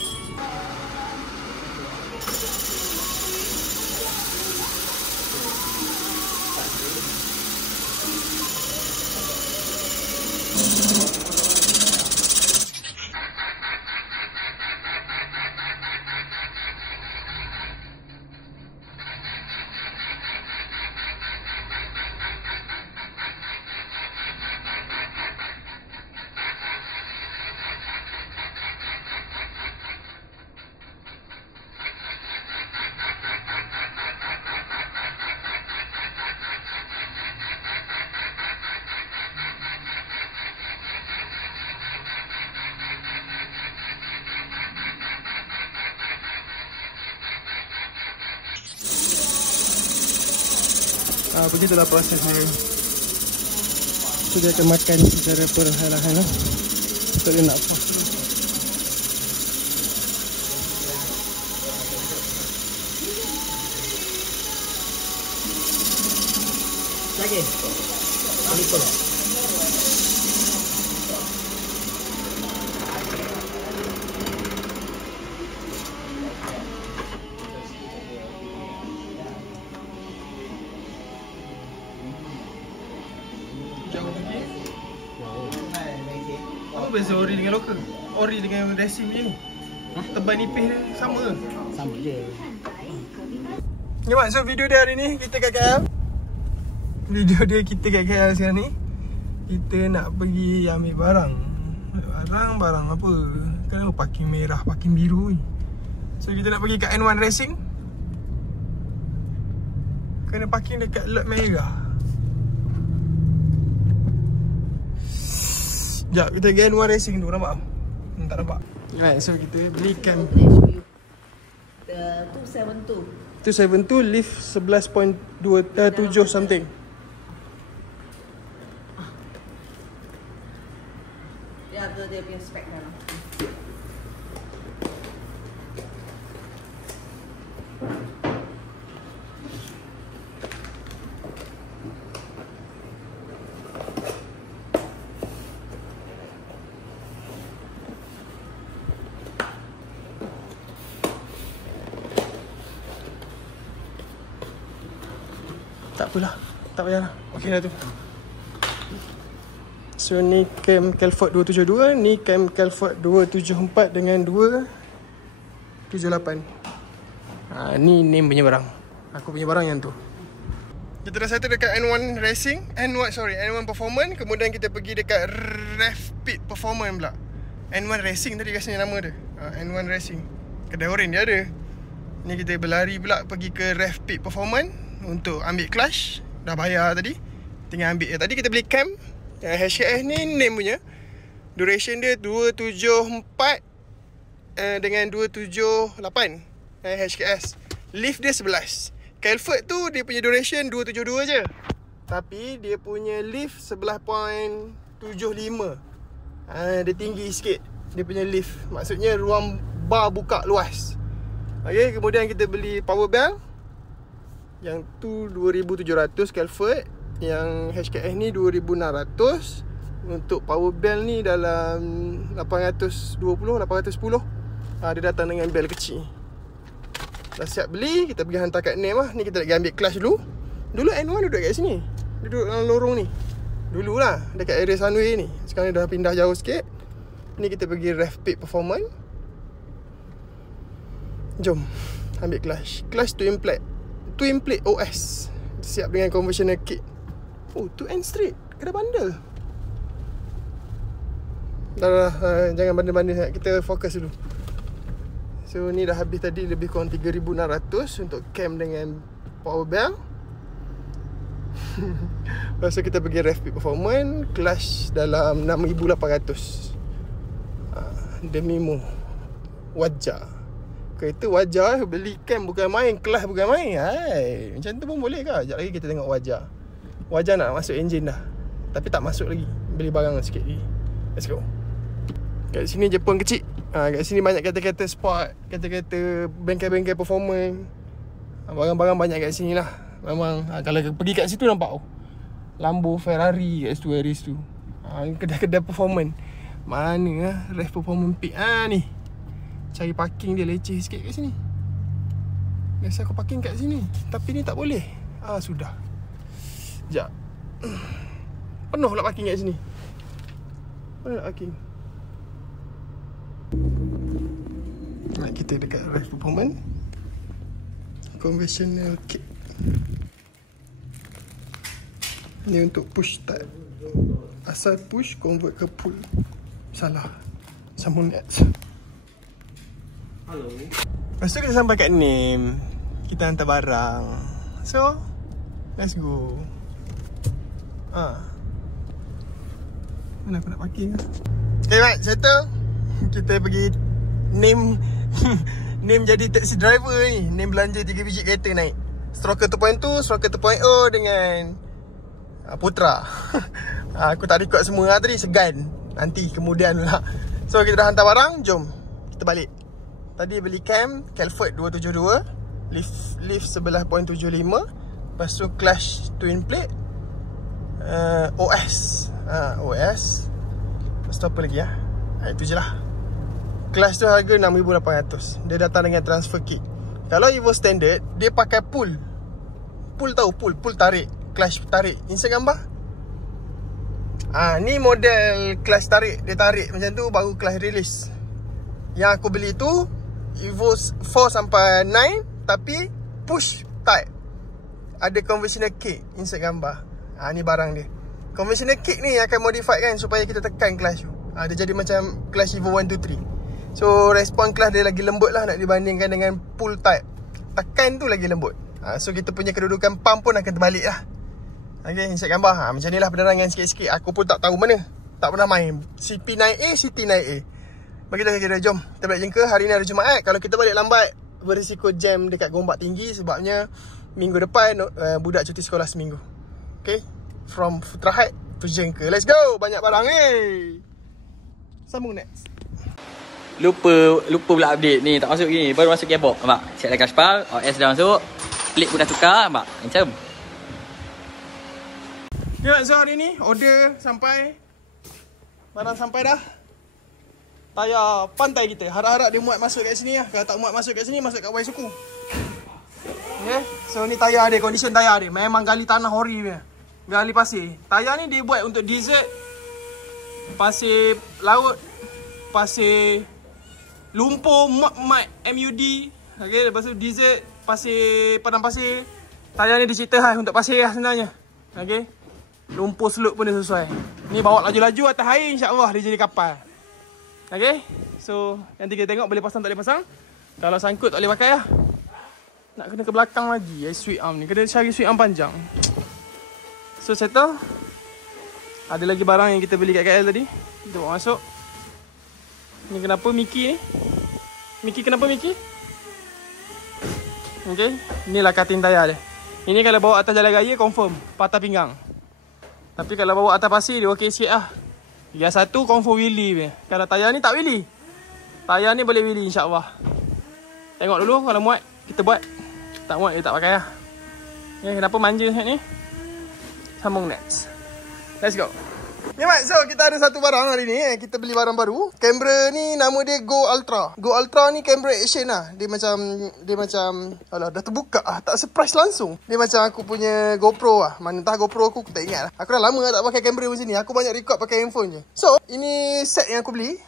Begitulah proses dia. So dia akan makan secara perlahan-lahan lah. So dia nak puas dulu. Lagi. Balik pula. Apa beza ori dengan lokal? Ori dengan racing macam ni? Tebal nipis dia sama ke? Sama je. Ya mak, so video dia hari ni kita kat KL. Video dia kita kat KL sekarang ni. Kita nak pergi ambil barang. Barang apa? Kan parking merah, parking biru ni. So kita nak pergi kat N1 Racing. Kena parking dekat lot merah. Sekejap, kita pergi N1 Racing tu, nampak? Tak nampak. Right, so kita belikan The 272. 272 lift 11.7 something. Dia ada dia punya spek dalam. Tak apalah, tak payahlah. Okey dah tu. So ni cam Calford 272, ni cam Calford 274 dengan 278. Ni name punya barang. Aku punya barang yang tu. Kita dah settle dekat N1 Racing, N1 Performance. Kemudian kita pergi dekat Revpit Performance pula. N1 Racing tadi rasanya nama dia. N1 Racing. Kedai oren dia ada. Ni kita berlari pula pergi ke Revpit Performance untuk ambil clutch. Dah bayar tadi, tinggal ambil. Tadi kita beli cam HKS ni name punya. Duration dia 274 dengan 278 HKS. Lift dia 11. Calford tu dia punya duration 272 je, tapi dia punya lift 11.75. Dia tinggi sikit dia punya lift. Maksudnya ruang bar buka luas. Okay, kemudian kita beli power bell. Yang tu 2,700 Calford. Yang HKS ni 2,600. Untuk power bell ni dalam 810. Dia datang dengan bell kecil. Dah siap beli, kita pergi hantar kat name lah. Ni kita nak pergi ambil clutch dulu. Dulu N1 duduk kat sini. Duduk dalam lorong ni. Dulu lah, dekat area Sunway ni. Sekarang dah pindah jauh sikit. Ni kita pergi Revpit Performance. Jom ambil clutch. Clutch twin plate OS. Siap dengan conversional kit. Oh, 2 end straight. Kena bundle. Dah jangan banding-banding sangat. Kita fokus dulu. So ni dah habis tadi, lebih kurang 3,600 untuk cam dengan power bank. Lepas tu kita pergi rev peak performance, clutch dalam 6,800. Demi mu wajar. Kereta wajar, beli cam bukan main, kelas bukan main. Hai, macam tu pun boleh ke? Sekejap lagi kita tengok wajar. Wajar nak masuk enjin dah, tapi tak masuk lagi. Beli barang sikit lagi. Let's go. Kat sini Jepun kecil. Kat sini banyak kereta-kereta sport, kereta-kereta bengkel-bengkel performance. Barang-barang banyak kat sini lah. Memang kalau pergi kat situ nampak Lambo, Ferrari kat situ, Aris tu. Kedai-kedai performance. Mana rev performance peak ni. Cari parking dia leceh sikit kat sini. Biasa aku parking kat sini, tapi ni tak boleh. Sudah. Sekejap. Penuh lah parking kat sini. Mana nak parking? Kita dekat rev performance. Conventional kit. Ni untuk push start. Asal push convert ke pull. Salah. Sambung net. Hello. Lepas tu kita sampai kat NIM. Kita hantar barang. So, let's go. Mana aku nak parking? Okay, right, settle. Kita pergi NIM. NIM jadi taxi driver ni. NIM belanja 3 biji kereta naik. Stroker 2.2, Stroker 2.0 dengan Putra. Aku tak record semua tadi, segan. Nanti kemudian pula. So kita dah hantar barang, jom kita balik. Tadi beli cam Calford 272, lift 11.75. Lepas tu clutch twin plate, OS. OS. Lepas tu apa lagi itu je lah. Clutch tu harga 6,800. Dia datang dengan transfer kit. Kalau Evo standard, dia pakai pull. Pull tahu, pull tarik. Clutch tarik. Insert gambar. Ni model clutch tarik. Dia tarik macam tu baru clutch release. Yang aku beli tu Evo 4 sampai 9, tapi push type. Ada conventional kick. Insert gambar. Ni barang dia. Conventional kick ni akan modify kan supaya kita tekan clutch tu. Dia jadi macam clutch Evo 1, 2, 3. So respon clutch dia lagi lembut lah nak dibandingkan dengan pull type. Tekan tu lagi lembut. So kita punya kedudukan pump pun akan terbalik lah. Okay, insert gambar. Macam ni lah penerangan sikit-sikit. Aku pun tak tahu mana. Tak pernah main. CP naik A, CT naik A. Bagi dah kira, jom kita balik jengka. Hari ni hari Jumaat. Kalau kita balik lambat, berisiko jam dekat Gombak Tinggi. Sebabnya minggu depan budak cuti sekolah seminggu. Okay, from Putra to Jengka. Let's go. Banyak barang Sambung next. Lupa pula update ni. Tak masuk gini. Baru masuk gearbox. Nampak? Set dah gaspal. OS dah masuk. Plate pun dah tukar. Nampak? Macam. So hari ni order sampai. Barang sampai dah. Tayar pantai kita. Harap-harap dia muat masuk kat sini lah. Kalau tak muat masuk kat sini, masuk kat Y Suku. Okay. So ni tayar dia. Condition tayar dia. Memang gali tanah ori dia. Gali pasir. Tayar ni dia buat untuk desert, pasir laut, pasir lumpur, mat MUD. Okay. Lepas tu desert, pasir, padang pasir. Tayar ni dicipta khas untuk pasir lah sebenarnya. Okay. Lumpur slope pun dia sesuai. Ni bawa laju-laju atas air, insyaAllah dia jadi kapal. Okay. So nanti kita tengok boleh pasang tak boleh pasang. Kalau sangkut tak boleh pakai lah. Nak kena ke belakang lagi sweep arm ni. Kena cari sweep arm panjang. So settle. Ada lagi barang yang kita beli kat KL tadi. Kita bawa masuk. Ni kenapa Mickey ni? Mickey kenapa Mickey? Okay. Inilah cutting tayar dia. Ini kalau bawa atas jalan raya confirm patah pinggang. Tapi kalau bawa atas pasir dia okey sikit lah. Yang satu confirm wheelie punya. Kalau tayar ni tak wheelie. Tayar ni boleh wheelie insyaAllah. Tengok dulu kalau muat kita buat. Tak muat dia tak pakai lah. Okay, kenapa manja sangat ni? Sambung next. Let's go. Ya mat, so kita ada satu barang hari ni kita beli barang baru. Kamera ni nama dia Go Ultra. Go Ultra ni kamera action lah. Dia macam alah dah terbuka ah, tak surprise langsung. Dia macam aku punya GoPro lah. Mana entah GoPro aku tak ingat lah. Aku dah lama tak pakai kamera macam ni. Aku banyak record pakai handphone je. So, ini set yang aku beli.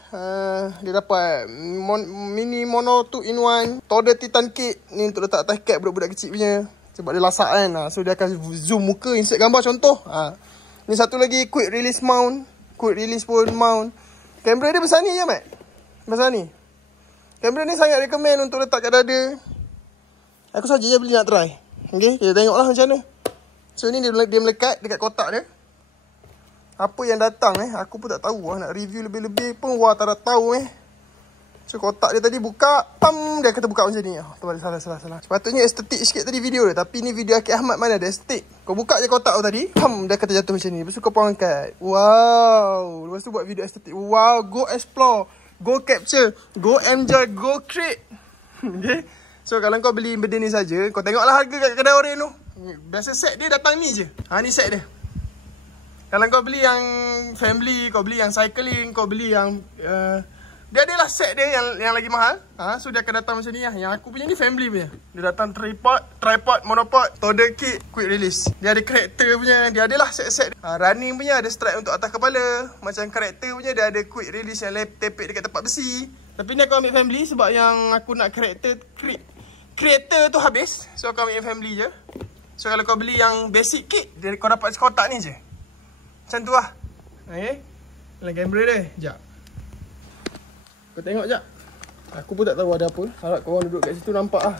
Dia dapat mini mono 2-in-1 Toder Titan kit. Ni untuk letak atas cap budak-budak kecil punya. Sebab dia lasak kan. So dia akan zoom muka, insert gambar contoh. Ni satu lagi quick release mount. Quick release pun mount. Kamera dia besar ni je, Mat. Besar ni. Kamera ni sangat recommend untuk letak kat dada. Aku saja je beli nak try. Okay, kita tengoklah macam mana. So ni dia melekat dekat kotak dia. Apa yang datang aku pun tak tahu lah. Nak review lebih-lebih pun tak ada tahu So kotak dia tadi buka, pam, dia kata buka macam ni. Terbalik, salah. Sepatutnya estetik sikit tadi video dia. Tapi ni video Akid Ahmad mana ada estetik. Kau buka je kotak tu tadi, pam, dia kata jatuh macam ni. Lepas tu kau pun angkat. Wow. Lepas tu buat video estetik. Wow, go explore, go capture, go enjoy, go create. Okay. So kalau kau beli benda ni saja, kau tengoklah harga kat kedai Oren tu. Biasa set dia datang ni je. Ni set dia. Kalau kau beli yang family, kau beli yang cycling, kau beli yang dia adalah set dia yang lagi mahal. So dia akan datang macam ni lah. Yang aku punya ni family punya. Dia datang tripod, monopod, toddler kit, quick release. Dia ada karakter punya, dia adalah set-set. Running punya ada strap untuk atas kepala. Macam karakter punya dia ada quick release yang tepek dekat tempat besi. Tapi ni aku ambil family sebab yang aku nak karakter tu habis. So aku ambil family je. So kalau kau beli yang basic kit, kau dapat sekotak ni je. Macam tu lah. Okay. Dalam kamera dia. Sekejap. Kau tengok sekejap. Aku pun tak tahu ada apa. Harap korang duduk kat situ nampak lah.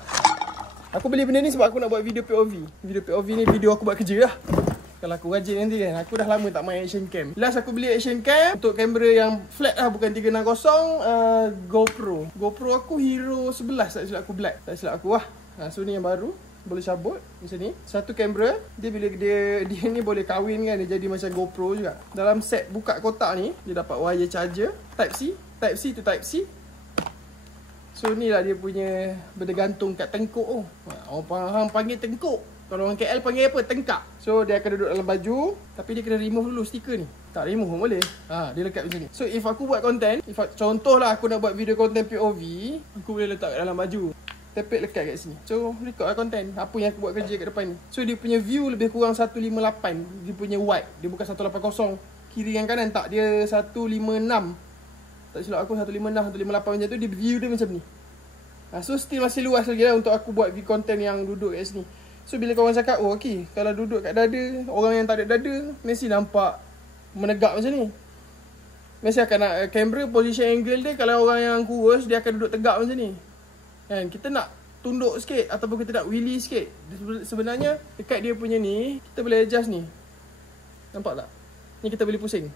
Aku beli benda ni sebab aku nak buat video POV. Video POV ni video aku buat kerja lah. Kalau aku rajin nanti kan. Aku dah lama tak main action cam. Last aku beli action cam untuk kamera yang flat lah. Bukan 360. GoPro. GoPro aku Hero 11. Tak silap aku black. Tak silap aku lah. So ni yang baru. Boleh cabut macam ni. Satu kamera. Dia bila dia ni boleh kahwin kan. Dia jadi macam GoPro juga. Dalam set buka kotak ni. Dia dapat wire charger. Type-C. Type-C to Type-C. So ni lah dia punya benda gantung kat tengkuk tu. Orang panggil tengkuk. Kalau orang KL panggil apa? Tengkak. So dia akan duduk dalam baju. Tapi dia kena remove dulu stiker ni. Tak remove pun boleh. Dia lekat macam ni. So if aku buat content, contohlah aku nak buat video content POV, aku boleh letak kat dalam baju. Tepek lekat kat sini. So record lah content. Apa yang aku buat kerja kat depan ni. So dia punya view lebih kurang 158. Dia punya wide. Dia bukan 180. Kiri dan kanan tak. Dia 156. Tak silap aku 156, 158 macam tu. Dia view dia macam ni. So still masih luas lagi lah untuk aku buat video content yang duduk kat sini. So bila korang cakap, oh okey, kalau duduk kat dada, orang yang tak ada dada mesti nampak menegak macam ni. Mesti akan nak kamera position angle dia. Kalau orang yang kurus, dia akan duduk tegak macam ni kan. Kita nak tunduk sikit ataupun kita nak wheelie sikit. Sebenarnya dekat dia punya ni, kita boleh adjust ni. Nampak tak? Ni kita boleh pusing.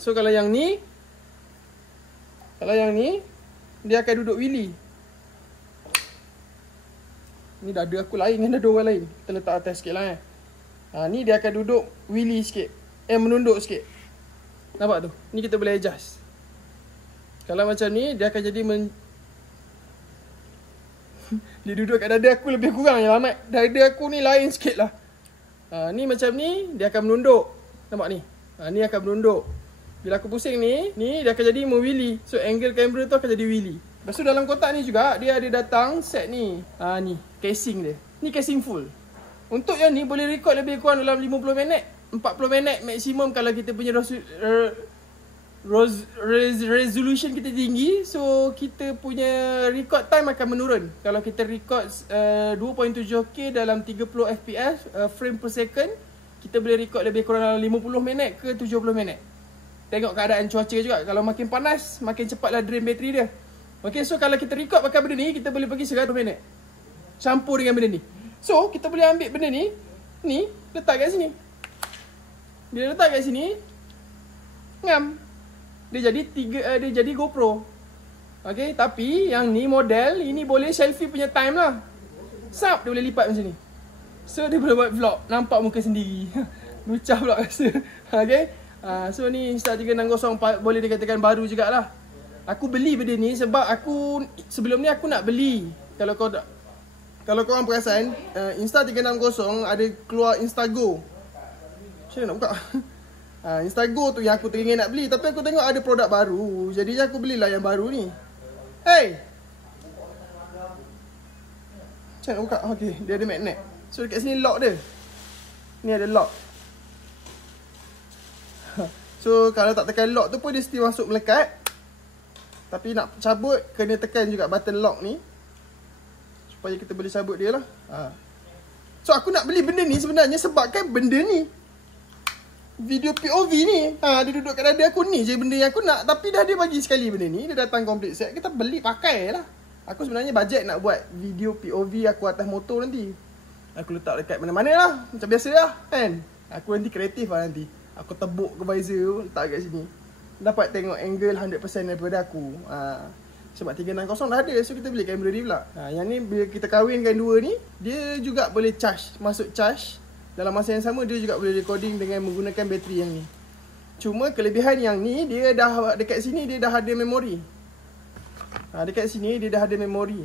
So kalau yang ni, dia akan duduk wheelie. Ni dada aku lain dengan dada orang lain. Kita letak atas sikit lah ni dia akan duduk wheelie sikit. Menunduk sikit. Nampak tu? Ni kita boleh adjust. Kalau macam ni, dia akan jadi dia duduk kat dada aku lebih kurang je amat. Dada aku ni lain sikit lah. Ni macam ni, dia akan menunduk. Nampak ni? Ni akan menunduk. Bila aku pusing ni dia akan jadi wheelie. So angle kamera tu akan jadi wheelie. Lepas tu dalam kotak ni juga, dia ada datang set ni. Ni, casing dia. Ni casing full. Untuk yang ni boleh record lebih kurang dalam 50 minit. 40 minit maksimum kalau kita punya resolution kita tinggi. So kita punya record time akan menurun. Kalau kita record 2.7K dalam 30 fps frame per second, kita boleh record lebih kurang dalam 50 minit ke 70 minit. Tengok keadaan cuaca juga. Kalau makin panas, makin cepatlah drain bateri dia. Okay, so kalau kita record pakai benda ni, kita boleh pergi 100 minit campur dengan benda ni. So kita boleh ambil benda ni, letak kat sini. Bila letak kat sini, ngam, dia jadi GoPro. Okay, tapi yang ni model, ini boleh selfie punya time lah. Sap, dia boleh lipat macam ni. So dia boleh buat vlog, nampak muka sendiri. Lucah pula rasa. Okay, so ni Insta360 boleh dikatakan baru jugalah. Aku beli benda ni sebab sebelum ni aku nak beli. Kalau korang perasan, Insta360 ada keluar Instago. Macam mana nak buka? Instago tu yang aku teringin nak beli. Tapi aku tengok ada produk baru. Jadi aku belilah yang baru ni. Hey! Macam mana nak buka? Okay, dia ada magnet. So dekat sini lock dia. Ni ada lock. So kalau tak tekan lock tu pun dia still masuk melekat. Tapi nak cabut, kena tekan juga button lock ni. Supaya kita boleh cabut dia lah. So aku nak beli benda ni sebenarnya sebabkan benda ni. video POV ni. Dia duduk kat dada aku, ni je benda yang aku nak. Tapi dah dia bagi sekali benda ni. Dia datang complete set. Kita beli pakai lah. Aku sebenarnya bajet nak buat video POV aku atas motor nanti. Aku letak dekat mana-mana lah. Macam biasa lah kan. Aku nanti kreatif lah nanti. Aku tebuk ke visor, letak kat sini. Dapat tengok angle 100% daripada aku. Sebab 360 dah ada. So kita beli kamera ni pula. Yang ni bila kita kahwinkan dua ni, dia juga boleh charge. Masuk charge. Dalam masa yang sama dia juga boleh recording dengan menggunakan bateri yang ni. Cuma kelebihan yang ni, dia dah dekat sini dia dah ada memori. Dekat sini dia dah ada memori.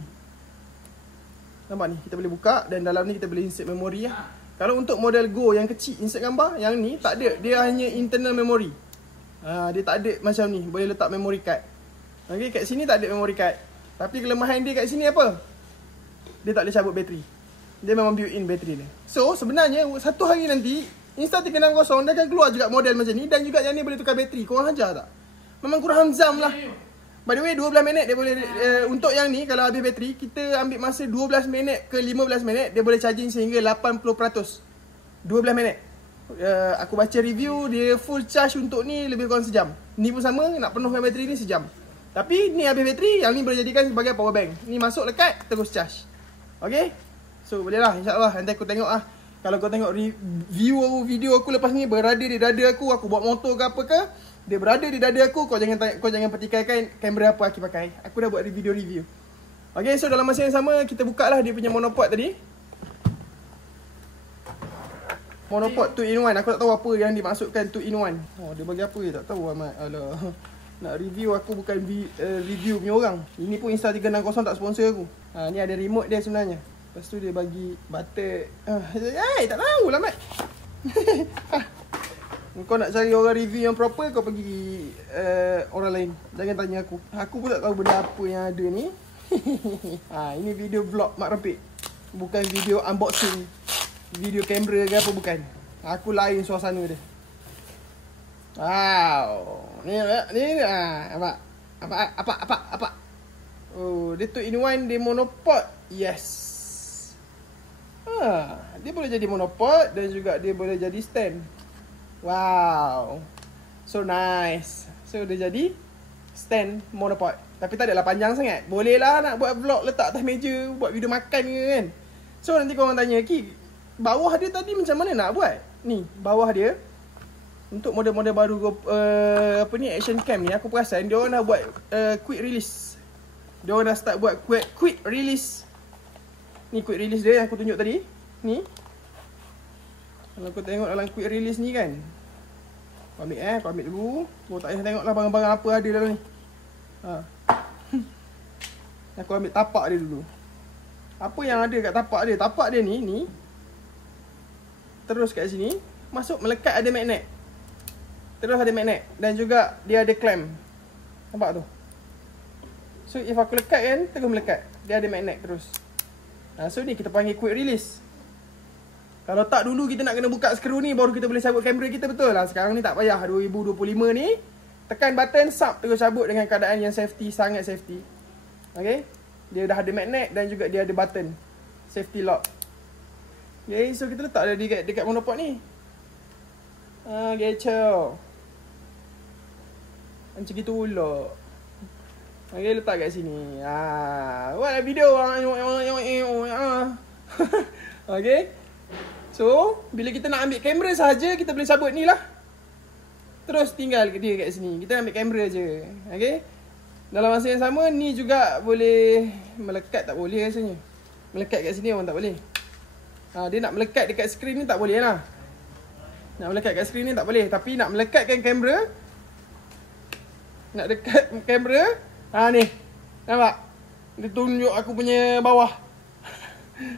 Nampak ni, kita boleh buka dan dalam ni kita boleh insert memori lah. Kalau untuk model Go yang kecil insert gambar, yang ni tak ada. Dia hanya internal memory. Dia tak ada macam ni, boleh letak memory card. Okay, kat sini tak ada memory card. Tapi kelemahan dia kat sini apa? Dia tak boleh cabut bateri. Dia memang built-in bateri dia. So sebenarnya satu hari nanti Insta360 dia akan keluar juga model macam ni. Dan juga yang ni boleh tukar bateri. Korang hajar tak? Memang kurang hamzam lah. By the way 12 minit dia boleh untuk yang ni kalau habis bateri, kita ambil masa 12 minit ke 15 minit. Dia boleh charging sehingga 80%. 12 minit. Aku baca review, dia full charge untuk ni lebih kurang sejam. Ni pun sama, nak penuhkan bateri ni sejam. Tapi ni habis bateri, yang ni boleh jadikan sebagai power bank. Ni masuk lekat, terus charge. Okay, so boleh lah, insyaAllah. Nanti aku tengok lah. Kalau kau tengok view video aku lepas ni berada di dada aku buat motor ke apa ke, dia berada di dada aku, kau jangan pertikaikan kamera apa aku pakai. Aku dah buat video-review. Okay, so dalam masa yang sama kita buka lah dia punya monopod tadi. Monopod 2-in-1. Aku tak tahu apa yang dimaksudkan 2-in-1. Dia bagi apa je tak tahu amat. Alah. Nak review aku bukan review punya orang. Ini pun Insta360 tak sponsor aku. Ni ada remote dia sebenarnya. Lepas tu dia bagi button. Tak tahu lah Mat. Kau nak cari orang review yang proper, kau pergi orang lain. Jangan tanya aku. Aku pun tak tahu benda apa yang ada ni. Ini video vlog Mak Rempit. Bukan video unboxing. Video kamera ke apa bukan. Aku lain suasana dia. Wow. Ni apa? Oh, dia 2-in-1, dia monopod. Yes. Dia boleh jadi monopod dan juga dia boleh jadi stand. Wow. So nice. So dia jadi stand monopod. Tapi tak adalah panjang sangat. Boleh lah nak buat vlog letak atas meja, buat video makan ke kan. So nanti korang tanya, Ki, bawah dia tadi macam mana nak buat? Ni, bawah dia. Untuk model-model baru action cam ni, aku perasan dia orang dah buat quick release. Dia orang dah start buat quick release. Ni quick release dia yang aku tunjuk tadi. Ni. Kalau kau tengok dalam quick release ni kan. Kau ambil dulu. Kau tak payah tengoklah barang-barang apa ada dalam ni. Aku ambil tapak dia dulu. Apa yang ada kat tapak dia? Tapak dia ni. Terus kat sini. Masuk melekat ada magnet. Terus ada magnet. Dan juga dia ada clamp. Nampak tu? So if aku lekat kan, terus melekat. Dia ada magnet terus. So ni kita panggil quick release. Kalau tak dulu kita nak kena buka skru ni baru kita boleh cabut kamera kita, betul lah. Sekarang ni tak payah. 2025 ni tekan button sub terus cabut dengan keadaan yang safety, sangat safety. Okay. Dia dah ada magnet dan juga dia ada button safety lock. Okay, so kita letak dia dekat monopod ni. Gecoh. Macam gitu pula. Okay, letak kat sini. Buat video. Okay. So, bila kita nak ambil kamera sahaja, kita boleh cabut ni lah. Terus tinggal dia kat sini. Kita ambil kamera je. Okay. Dalam masa yang sama, ni juga boleh melekat. Tak boleh rasanya. Melekat kat sini orang tak boleh. Dia nak melekat dekat skrin ni tak boleh lah. Nak melekat kat skrin ni tak boleh. Tapi nak melekatkan kamera, nak dekat kamera, ni. Nampak? Dia tunjuk aku punya bawah.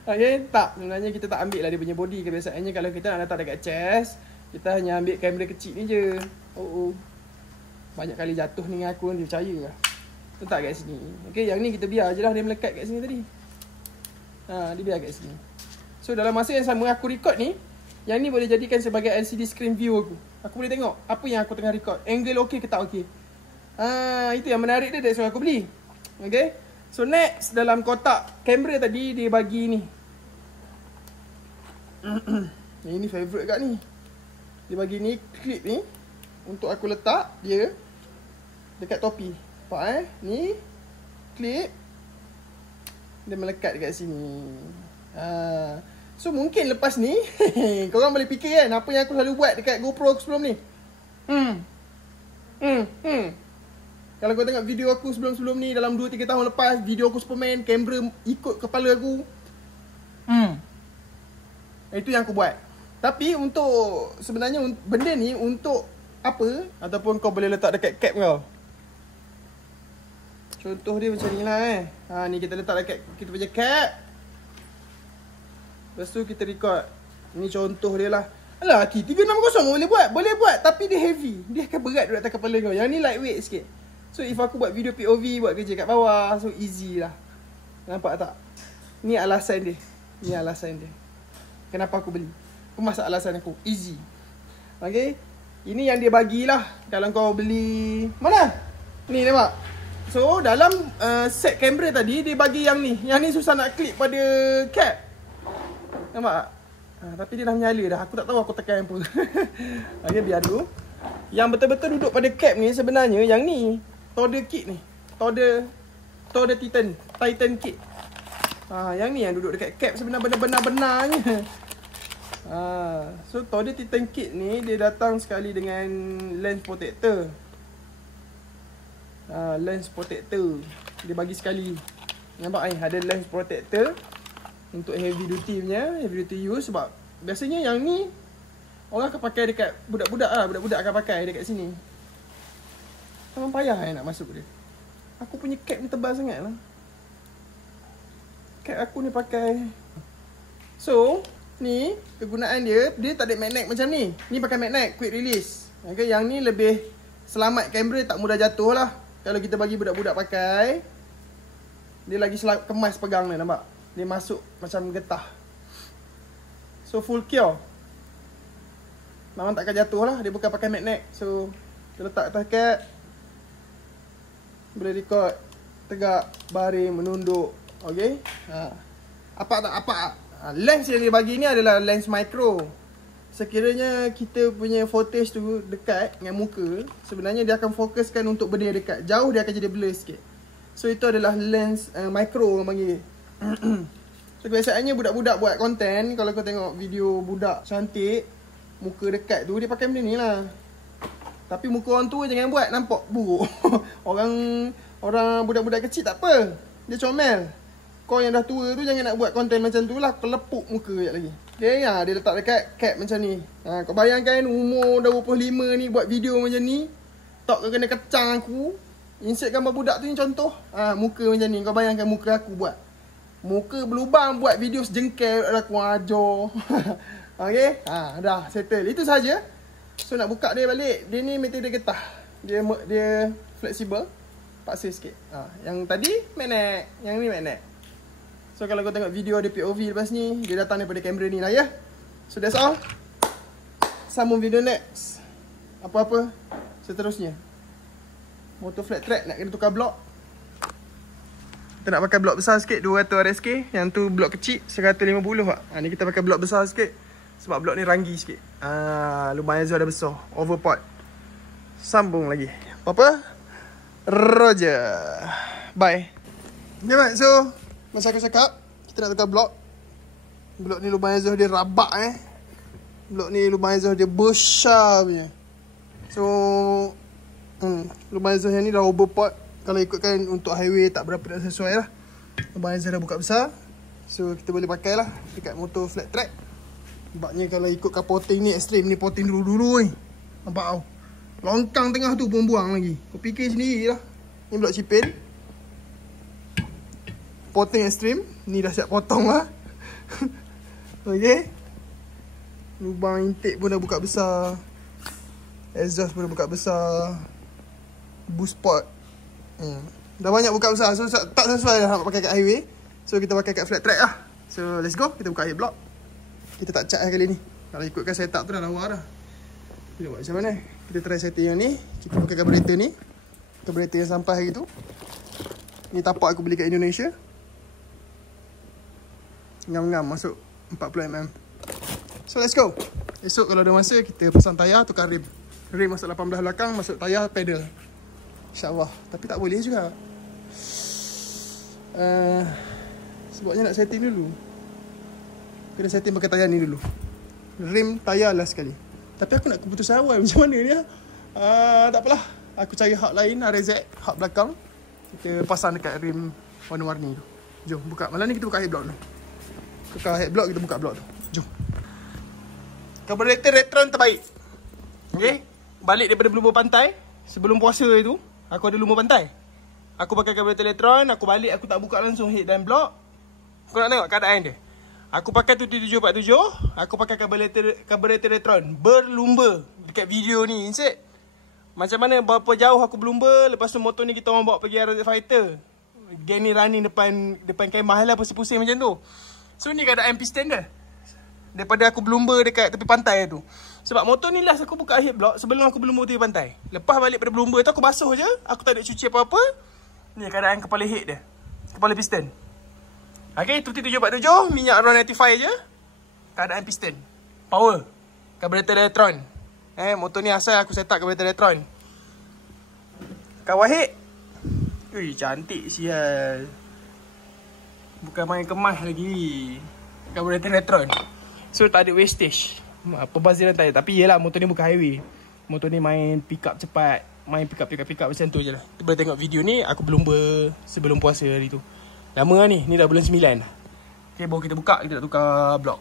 Okay, tak. Sebenarnya kita tak ambil lah dia punya body. Kebiasaannya kalau kita nak letak dekat chest, kita hanya ambil kamera kecil ni je. Banyak kali jatuh ni dengan aku, dia percaya lah. Letak kat sini. Okay, yang ni kita biar je lah dia melekat kat sini tadi. Dia biar kat sini. So dalam masa yang sama aku record ni, yang ni boleh jadikan sebagai LCD screen view aku. Aku boleh tengok apa yang aku tengah record. Angle okey ke tak okey. Itu yang menarik dia, that's why aku beli. Okay. So next, dalam kotak kamera tadi dia bagi ni. Ini favourite kat ni. Dia bagi ni clip ni untuk aku letak dia dekat topi. Nampak Ni clip dia melekat dekat sini. So mungkin lepas ni korang boleh fikir kan apa yang aku selalu buat dekat GoPro aku sebelum ni. Kalau kau tengok video aku sebelum-sebelum ni, dalam 2-3 tahun lepas, video aku Superman, kamera ikut kepala aku. Itu yang aku buat. Tapi untuk sebenarnya benda ni untuk apa? Ataupun kau boleh letak dekat cap kau. Contoh dia macam ni lah ni kita letak dekat kita punya cap. Lepas tu kita record. Ni contoh dia lah. Alah, T360 boleh buat. Tapi dia heavy. Dia akan berat duduk atas kepala kau. Yang ni lightweight sikit. So if aku buat video POV, buat kerja kat bawah, so easy lah. Nampak tak? Ni alasan dia. Kenapa aku beli. Kemas alasan aku. Easy. Okay. Ini yang dia bagilah. Kalau kau beli. Mana? Ni nampak. So dalam set kamera tadi, dia bagi yang ni. Yang ni susah nak klik pada cap. Nampak tak? Tapi dia dah menyala dah. Aku tak tahu aku tekan apa. Okay, biar dulu. Yang betul-betul duduk pada cap ni sebenarnya yang ni. Tode kit ni. Tode Titan kit. Yang ni yang duduk dekat cap sebenarnya benar-benarnya. So Tode Titan kit ni dia datang sekali dengan lens protector. Lens protector. Dia bagi sekali. Nampak ni ada lens protector untuk heavy duty punya, heavy duty use. Sebab biasanya yang ni orang akan pakai dekat budak-budak lah. Budak-budak akan pakai dekat sini. Memang payah nak masuk dia. Aku punya cap ni tebal sangat lah. Cap aku ni pakai. So ni kegunaan dia tak ada magnet macam ni. Ni pakai magnet quick release. Okay, yang ni lebih selamat kamera, tak mudah jatuh lah. Kalau kita bagi budak-budak pakai, dia lagi kemas pegang ni, nampak? Dia masuk macam getah. So full cure. Memang takkan jatuh lah. Dia bukan pakai magnet. So kita letak atas cap. Boleh record tegak, baring, menunduk. Okay. Lens yang dia bagi ni adalah lens micro. Sekiranya kita punya footage tu dekat dengan muka, sebenarnya dia akan fokuskan untuk benda yang dekat. Jauh dia akan jadi blur sikit. So itu adalah lens micro orang panggil. So kebiasaannya budak-budak buat konten, kalau kau tengok video budak cantik, muka dekat tu dia pakai benda ni lah. Tapi muka orang tua jangan buat, nampak buruk. Orang budak-budak kecil tak apa, dia comel. Kau yang dah tua tu jangan nak buat konten macam tu lah, kelepuk muka sekejap lagi. Dia letak dekat cap macam ni. Kau bayangkan umur dah 25 ni buat video macam ni, tak kau kena kecang aku. Insert gambar budak tu ni contoh. Muka macam ni, kau bayangkan muka aku buat. Muka berlubang buat video sejengkal aku ajar. Okay, dah settle. Itu saja. So nak buka dia balik, dia ni material getah. Dia fleksibel. Paksa sikit. Yang tadi magnet, yang ni magnet. So kalau kau tengok video ada POV lepas ni, dia datang daripada kamera ni lah ya. So that's all. Sambung video next. Apa-apa seterusnya. Motor flat track nak kena tukar blok. Kita nak pakai blok besar sikit, 200 RSK. Yang tu blok kecil 150 pak. Ni kita pakai blok besar sikit sebab blok ni ranggi sikit. Lumayan dah besar. Overport. Sambung lagi. Apa-apa? Roger. Bye. Okay, so masa aku cakap, kita nak tukar blok. Blok ni lubang exhaust dia rabak Blok ni lubang exhaust dia besar punya. So lubang exhaust yang ni dah overport. Kalau ikutkan untuk highway tak berapa dah sesuai lah. Lubang exhaust dah buka besar. So kita boleh pakai lah dekat motor flat track. Sebabnya kalau ikutkan potting ni ekstrim. Ni potting dulu-dulu ni. Nampak tau, longkang tengah tu pun buang lagi. Kau fikir sendiri lah. Ni blok cipin, potting ekstrim. Ni dah siap potong lah. Okay. Lubang intake pun dah buka besar. Exhaust pun dah buka besar. Boost pot dah banyak buka besar. So tak sesuai lah nak pakai kat highway. So kita pakai kat flat track lah. So let's go. Kita buka air block. Kita tak cat kali ni. Kalau ikutkan setup tu dah lawa dah. Kita buat macam mana? Kita try setting yang ni. Kita pakai carburetor ni. Carburetor yang sampai hari tu. Ni tapak aku beli kat Indonesia. Ngam-ngam masuk 40mm. So let's go. Esok kalau ada masa kita pasang tayar, tukar rim. Rim masuk 18 belakang, masuk tayar pedal. InsyaAllah. Tapi tak boleh juga. Sebabnya nak setting dulu. Kena setting pakai tayar ni dulu. Rim tayar last sekali. Tapi aku nak keputusan awal macam mana ni. Tak apalah. Aku cari hak lain, RZ, hak belakang. Kita pasang dekat rim warna-warni tu. Jom buka. Malam ni kita buka headblock tu. Buka headblock, kita buka block tu. Jom. Carburetor Retron terbaik. Okay. Balik daripada Blue Ball Pantai. Sebelum puasa itu, aku ada lumba pantai. Aku pakai carburetor Retron. Aku balik, aku tak buka langsung head dan block. Kau nak tengok keadaan dia. Aku pakai 7747. Aku pakai carburetor Retron berlumba dekat video ni. Encik, macam mana berapa jauh aku berlumba. Lepas tu motor ni kita orang bawa pergi RZ Fighter. Gang ni running depan kemah lah, pusing-pusing macam tu. So ni keadaan piston dia daripada aku berlumba dekat tepi pantai tu. Sebab motor ni last aku buka head block sebelum aku berlumba tepi pantai. Lepas balik pada berlumba tu aku basuh je. Aku tak ada cuci apa-apa. Ni keadaan kepala head dia, kepala piston. Okay, 7747, minyak RON 95 je. Keadaan piston, power, carburetor Retron. Motor ni asal aku set up carburetor Retron. Kawal head, ui cantik sial. Bukan main kemas lagi. Carburetor Retron. So tak ada wastage, pembaziran tak ada. Tapi yelah, motor ni bukan highway. Motor ni main pick up cepat. Main pick up macam tu je lah. Kita boleh tengok video ni. Aku berlumba sebelum puasa hari tu. Lama lah ni dah bulan 9. Okay, baru kita buka, kita nak tukar blok.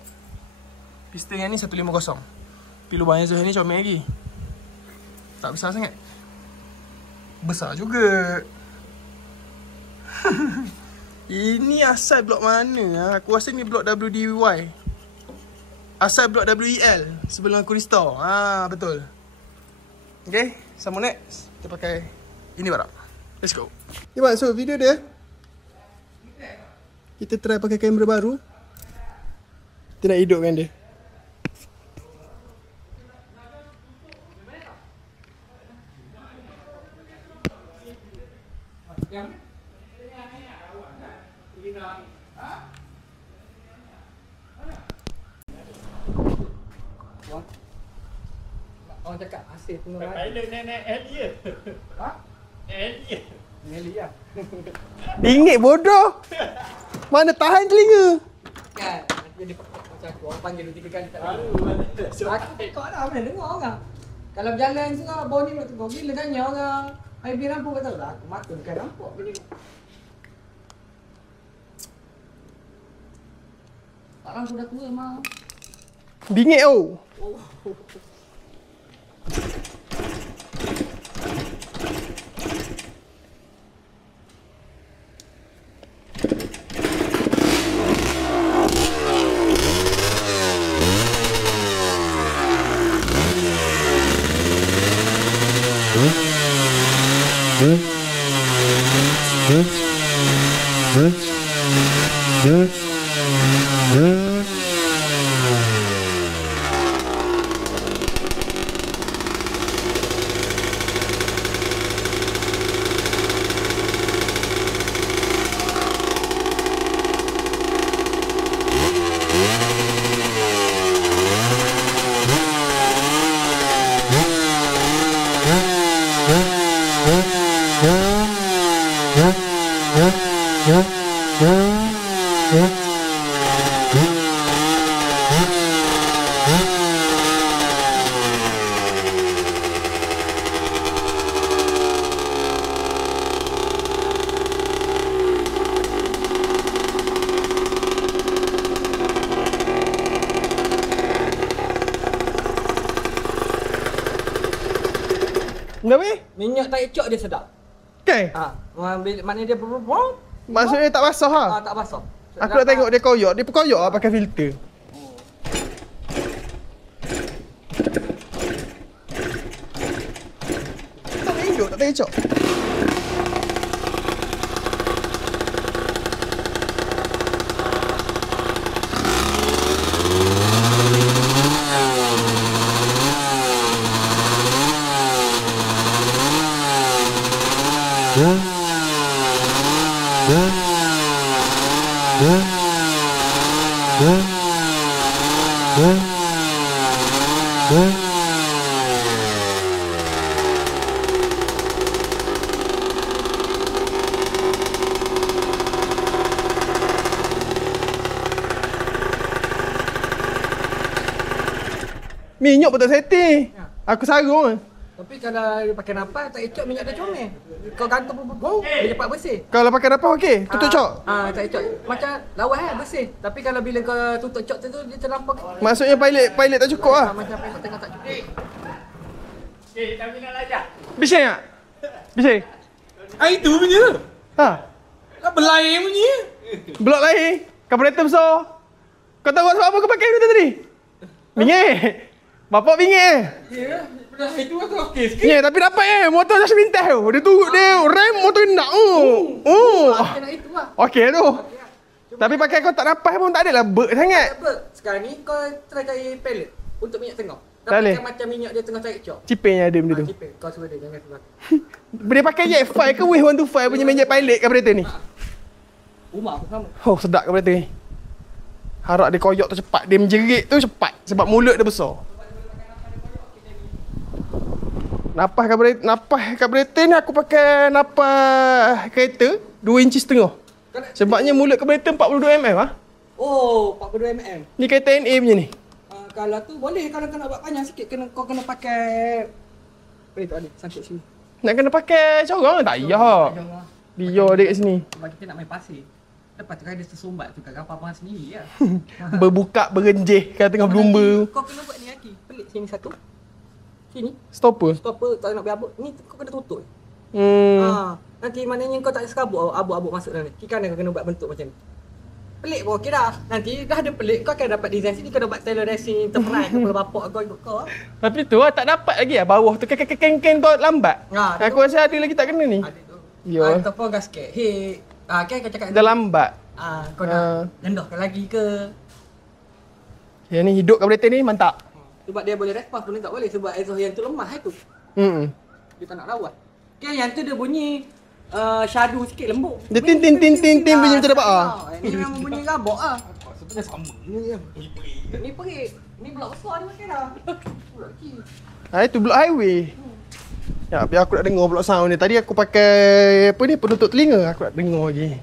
Piston yang ni 150. Tapi lubang yang ni comel lagi. Tak besar sangat. Besar juga. Ini asal blok mana? Aku rasa ni blok WDY. Asal blok WEL sebelum aku restore. Betul. Okay, sambung next. Kita pakai ini barang. Let's go. Okay, so video dia, kita try pakai kamera baru. Kita nak hidupkan dia. Orang cakap asyik pengeran. Pilot naik L je. Ha? L je. Nelly lah. Bingit bodoh. Mana tahan telinga. Kan? Jadi macam aku orang panggil 2-3 kali tak dengar. Aku tengok lah, mana dengar orang. Kalau berjalan semua, bau ni nak tengok. Gila tanya orang. Hai biar rampuk kata lah. Aku mata bukan rampuk. Tak rampuk dah tua mah. Bingit oh. Kenapa? Minyak tak ecok dia sedap. Okay. Maknanya dia berbual. Maksudnya tak basah lah. Tak basah. Aku nak tengok dia koyok. Dia koyok lah pakai filter. Tak hidup, tak ecok. Minyak pun tak setting. Aku sarung. Tapi kalau dia pakai napas tak ecok minyak dia comel. Kau gantung pun dia cepat bersih. Kalau pakai napas okey, tutup cok. Tak ecok. Macam lawas bersih. Tapi kalau bila kau tutup cok tu dia terlampau. Maksudnya pilot tak cukup lah. Macam pilot tengah tak cukup. Tak minat aja. Bising tak? Bising? Itu punya. Ha? Lah belai punya. Blok lain. Karburator besar. Kau tahu sebab apa kau pakai tu tadi? Bingit. Bapak bingit. Ya, dah itu aku okey sikit. Ya, tapi dapat motor dah sepintas tu. Dia turut dia rem motor nak. Kena itu lah. Okey tu. Tapi pakai kau tak napas pun tak adalah ber sangat. Sekarang ni kau try cari pellet untuk minyak tengah. Tak boleh. Pakai macam minyak dia tengah cari cok. Cipin ada benda tu. Cipin. Kau suruh dia jangan keluar. Dia pakai jet 5 ke Wave 125 punya jet pilot karburator ni. Rumah pun sama. Oh, sedap karburator ni. Harap dia koyok tu cepat. Dia menjerit tu cepat sebab mulut dia besar. Napas karburator ni aku pakai napas kereta 2 inci setengah. Sebabnya mulut karburator 42 mm ah. Oh, 42 mm. Ni kereta NA punya ni. Kalau tu boleh kalau kau nak buat panjang sikit kau kena pakai tak ada sangkut sini. Nak kena pakai corong tak payah. Dia dia kat sini. Sebab kita nak main pasir. Lepas tu kan dia tersumbat tu kat kapal sendiri lah. Berbuka berenjih kat tengah berlumba. Kau kena buat ni lagi. Pelik sini satu. Sini. Stopper. Stopper tak nak berabuk. Ni kau kena tutup. Nanti maknanya kau tak ada serabut abuk-abuk masuk dalam ni. Kiri kanan kau kena buat bentuk macam ni. Pelik pun okey dah. Nanti dah ada pelik kau akan dapat design sini. Kau dapat tailor racing terperai kepala bapak kau ikut kau. Tapi tu tak dapat lagi bawah tu keng-keng tu lambat. Aku rasa ada lagi tak kena ni. Ada tu. Ya. Ataupun gasket. Hey, kan kau cakap Dah lambat. kau nak rendahkan lagi ke? Yang ni hidup karburator ni mantap. Sebab dia boleh respons pun tak boleh sebab exhaust yang tu lemah itu. Dia tak nak rawat. Kan yang tu dia bunyi shadow sikit lembut. Dia tin tin tin tin tin bunyi macam dapat Ni memang bunyi rabak ah. Sebenarnya sama je. Ni perit. Ni blok besar dia pakai dah. Blok kecil. Itu blok highway. Ya, biar aku nak dengar blok sound ni. Tadi aku pakai apa ni penutup telinga aku nak dengar lagi.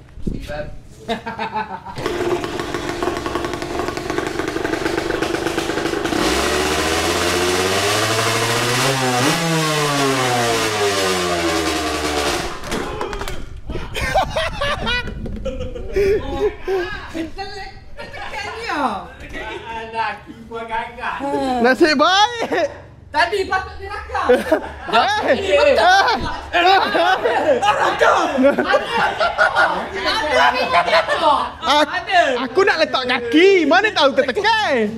Nasib baik. Tadi patut dia rakam. Aku nak letak kaki. Mana tahu tertekan.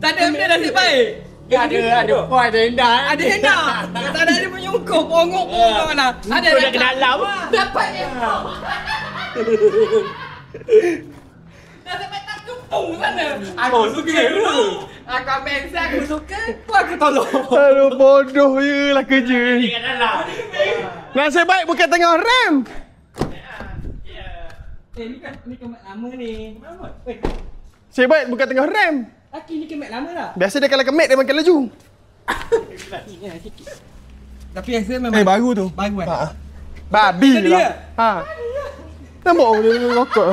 Tak ada benda nasib baik. Ada hendak. Ada hendak. Tak ada dia menyungkup pongok-pongok mana. Ada Dah ke dalam ah. dapat dia. Dah sampai tak kepung sana. Aku suka tu. Aku ambil exam aku suka. Pun aku tolong. Aduh bodoh je lah kerja ni. Kat dalam. Nasib baik bukan tengah rem. Ni kan kemat lama ni. Nasib baik bukan tengah rem. Laki ni kemat lama dah. Biasa dia kalau kemat dia makin laju. Tapi exam memang Baru tu. baru kan. Babi Tadi lah. Nampak dia rokok.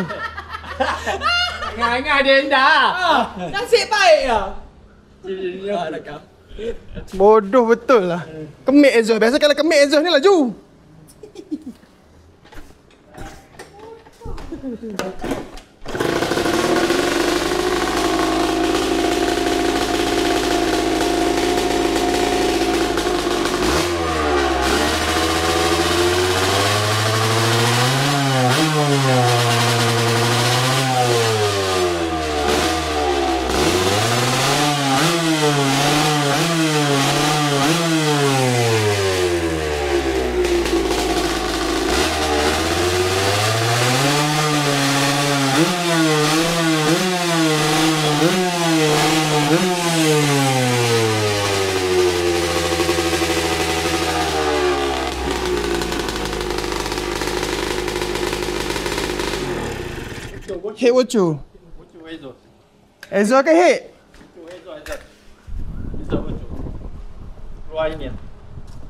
Ngah ada hendak. Nasib baik lah. Bodoh betul lah. Kemik exhaust. Biasa kalau kemik exhaust ni laju. Head wacu. Exhaust ke head? Stop tu. Keluar ini.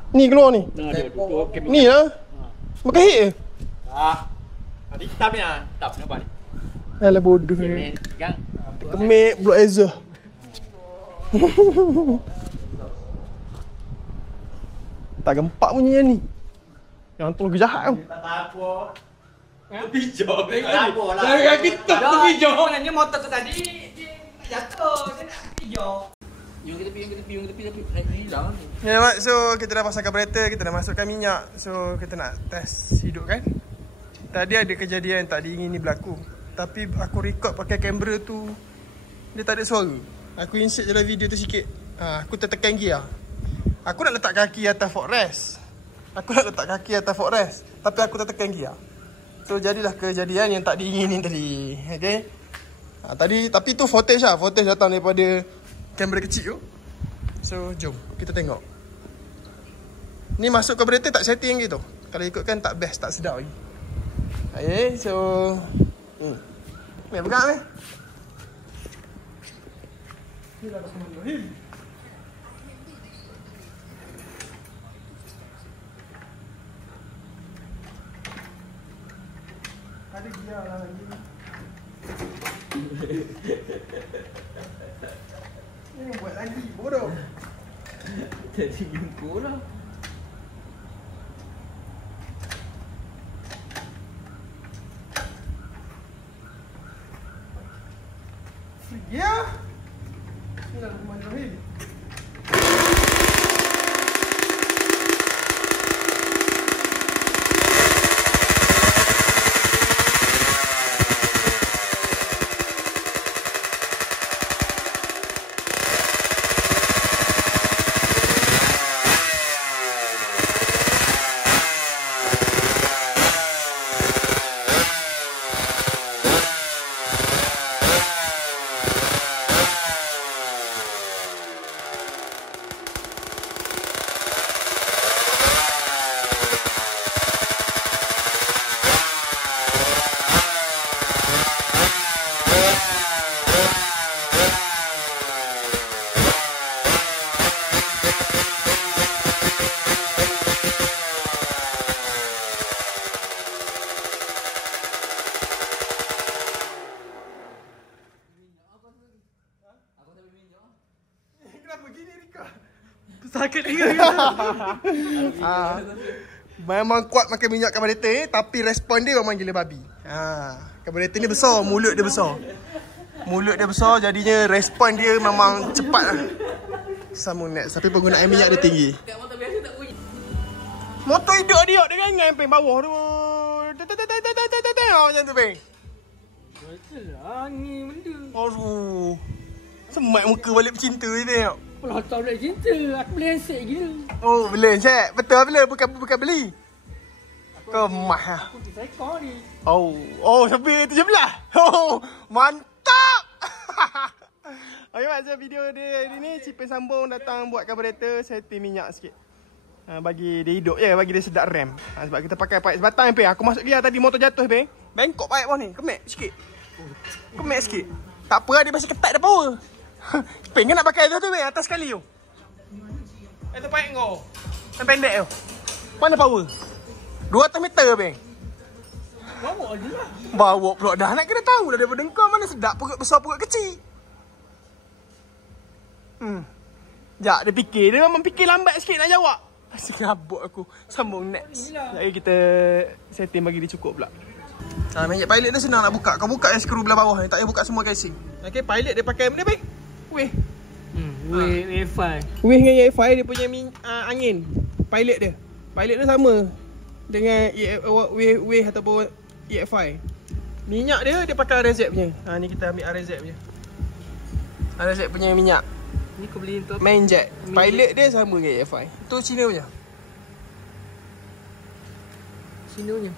Ni keluar ni. Nah, dia tutup ke Ni lah. Makan hit je. Ah. Ada hitam ni ah. Tak nampak ni. Alah bodoh ni. Kemek pegang. Kemek Block Azer. Tak gempak punya ni. Yang tu lagi jahat tau. Tak apa. Terpijak. Apa lah. Jangan kita terpijak. Sebenarnya motor tu tadi dia jatuh. Dia nak pijak. Yung kita pi hilang ni. Ya mak, so kita dah pasang karburetor, kita dah masukkan minyak. So kita nak test hidup kan. Tadi ada kejadian tak diingini berlaku. Tapi aku record pakai kamera tu, dia tak ada suara. Aku insert je lah video tu sikit. Aku tertekan gear. Aku nak letak kaki atas footrest. Tapi aku tertekan gear. So jadilah kejadian yang tak diingini tadi. Okay. Tapi tu footage lah. Footage datang daripada kamera kecil tu. So jom kita tengok. Ni masuk karburetor tak setting gitu. Kalau ikutkan tak best, tak sedap lagi. Okay, so ni pegang ni. Ni dah pasang dulu. Ada gear lah lagi. Ni buat lagi bodoh. Jadi jumpa lah. Ya. Bismillahirrahmanirrahim. Kenapa gini Rika? Sakit juga. Memang kuat makan minyak karburetor ni, tapi respon dia memang gila babi. Karburetor ni besar, mulut dia besar. Jadinya respon dia memang cepat lah. Sambung next, tapi penggunaan minyak dia tinggi. Motor biasa tak bunyi. Motor hidup dia dengan peng bawah tu. Macam tu peng. Betul lah ni benda. Aduh. Semat muka balik bercinta je tengok. Kalau tak boleh cinta, aku boleh handset gila. Oh, beli cek. Betul bila bukan beli. Kemah lah. Aku pergi cycle ni. Oh, sampai 17. Oh, mantap. Okay, mak, so video dia hari ni Cipin sambung datang buat karburetor, setting minyak sikit. Bagi dia hidup je, bagi dia sedap rem. Sebab kita pakai pipe sebatang pe. Aku masuk gear tadi motor jatuh pe. Bengkok pipe bawah ni, kemek sikit. Tak apa lah, dia masih ketat dah power. Peng kan nak pakai tu pe, atas sekali tu. Itu pipe kau. Yang pendek tu. Mana power? 200 meter peng. Bawa je lah. Bawa pula dah, nak kena tahu lah daripada kau mana sedap perut besar perut kecil. Sekejap, dia fikir. Dia memang fikir lambat sikit nak jawab. Asyik rabuk aku. Sambung next. Jadi kita setting bagi dia cukup pula. Magic pilot dia senang nak buka. Kau buka yang skru belah bawah ni. Tak payah buka semua casing. Okay, pilot dia pakai benda baik. Weh. Wi-Fi. Weh dengan EFI dia punya angin. Pilot dia. Pilot dia sama dengan weh ataupun EFI. Minyak dia pakai RZ punya. Ni kita ambil RZ punya. RZ punya minyak. Ni kau beli untuk Main jet. Pilot dia sama dengan EFI. Tu Cina punya. Cina punya.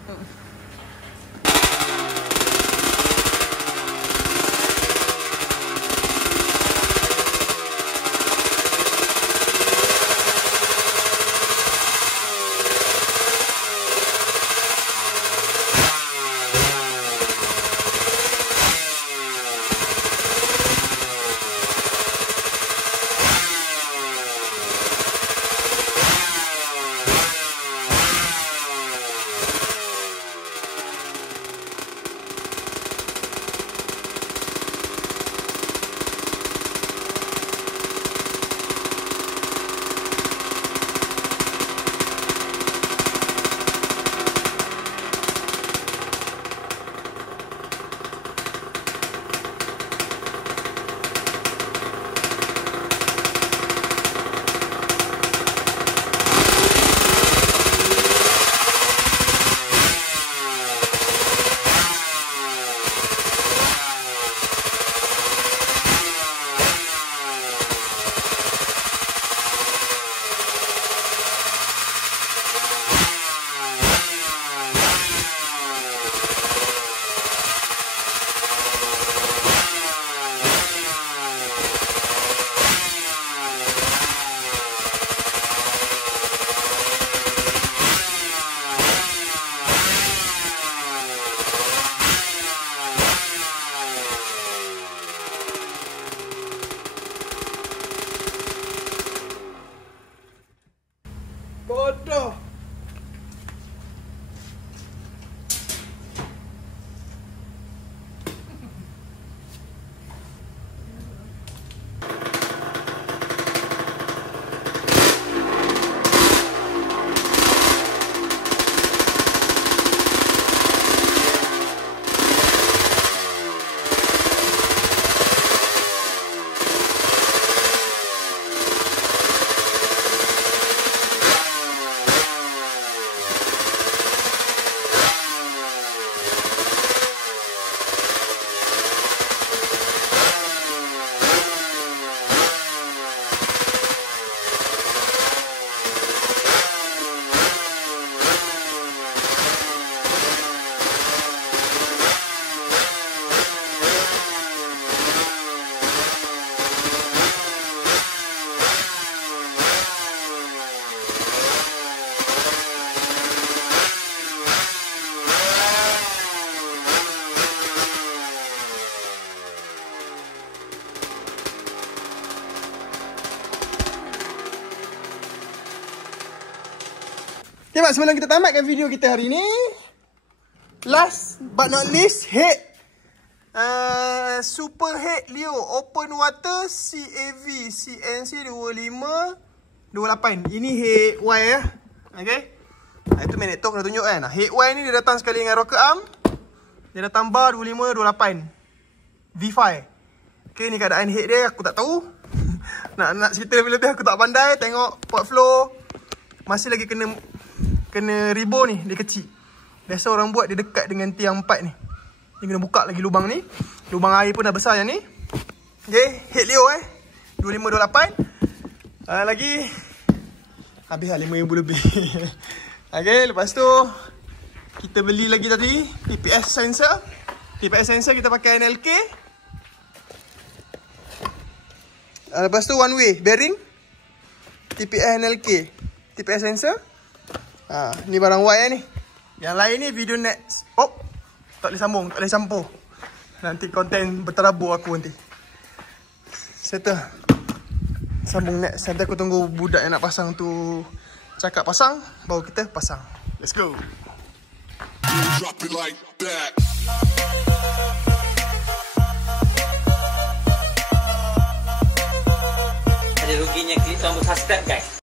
Okay mak, sebelum kita tamatkan video kita hari ni, last but not least, head Super Head Leo Open Water CAV CNC 2528. Ini head Y ya. Okay. Itu magneto kena tunjuk kan. Head Y ni dia datang sekali dengan rocker arm. Dia datang bar 2528 V5. Okay, ni keadaan head dia aku tak tahu. nak cerita lebih-lebih aku tak pandai. Tengok port flow masih lagi kena ribo ni, dia kecil. Biasa orang buat dia dekat dengan tiang 4 ni. Ni kena buka lagi lubang ni. Lubang air pun dah besar yang ni. Okay, head Leo 2528. Lagi habis lah 5,000 lebih. Okay, lepas tu kita beli lagi tadi TPS sensor. TPS sensor kita pakai NLK. Lepas tu one way bearing TPS NLK. TPS sensor. Ni barang Y ni. Yang lain ni video next. Tak boleh sambung, tak boleh campur. Nanti konten berterabur aku nanti. Settle. Sambung next. Nanti aku tunggu budak yang nak pasang tu cakap pasang, baru kita pasang. Let's go. Drop it like that. Ada ruginya klik tombol subscribe guys.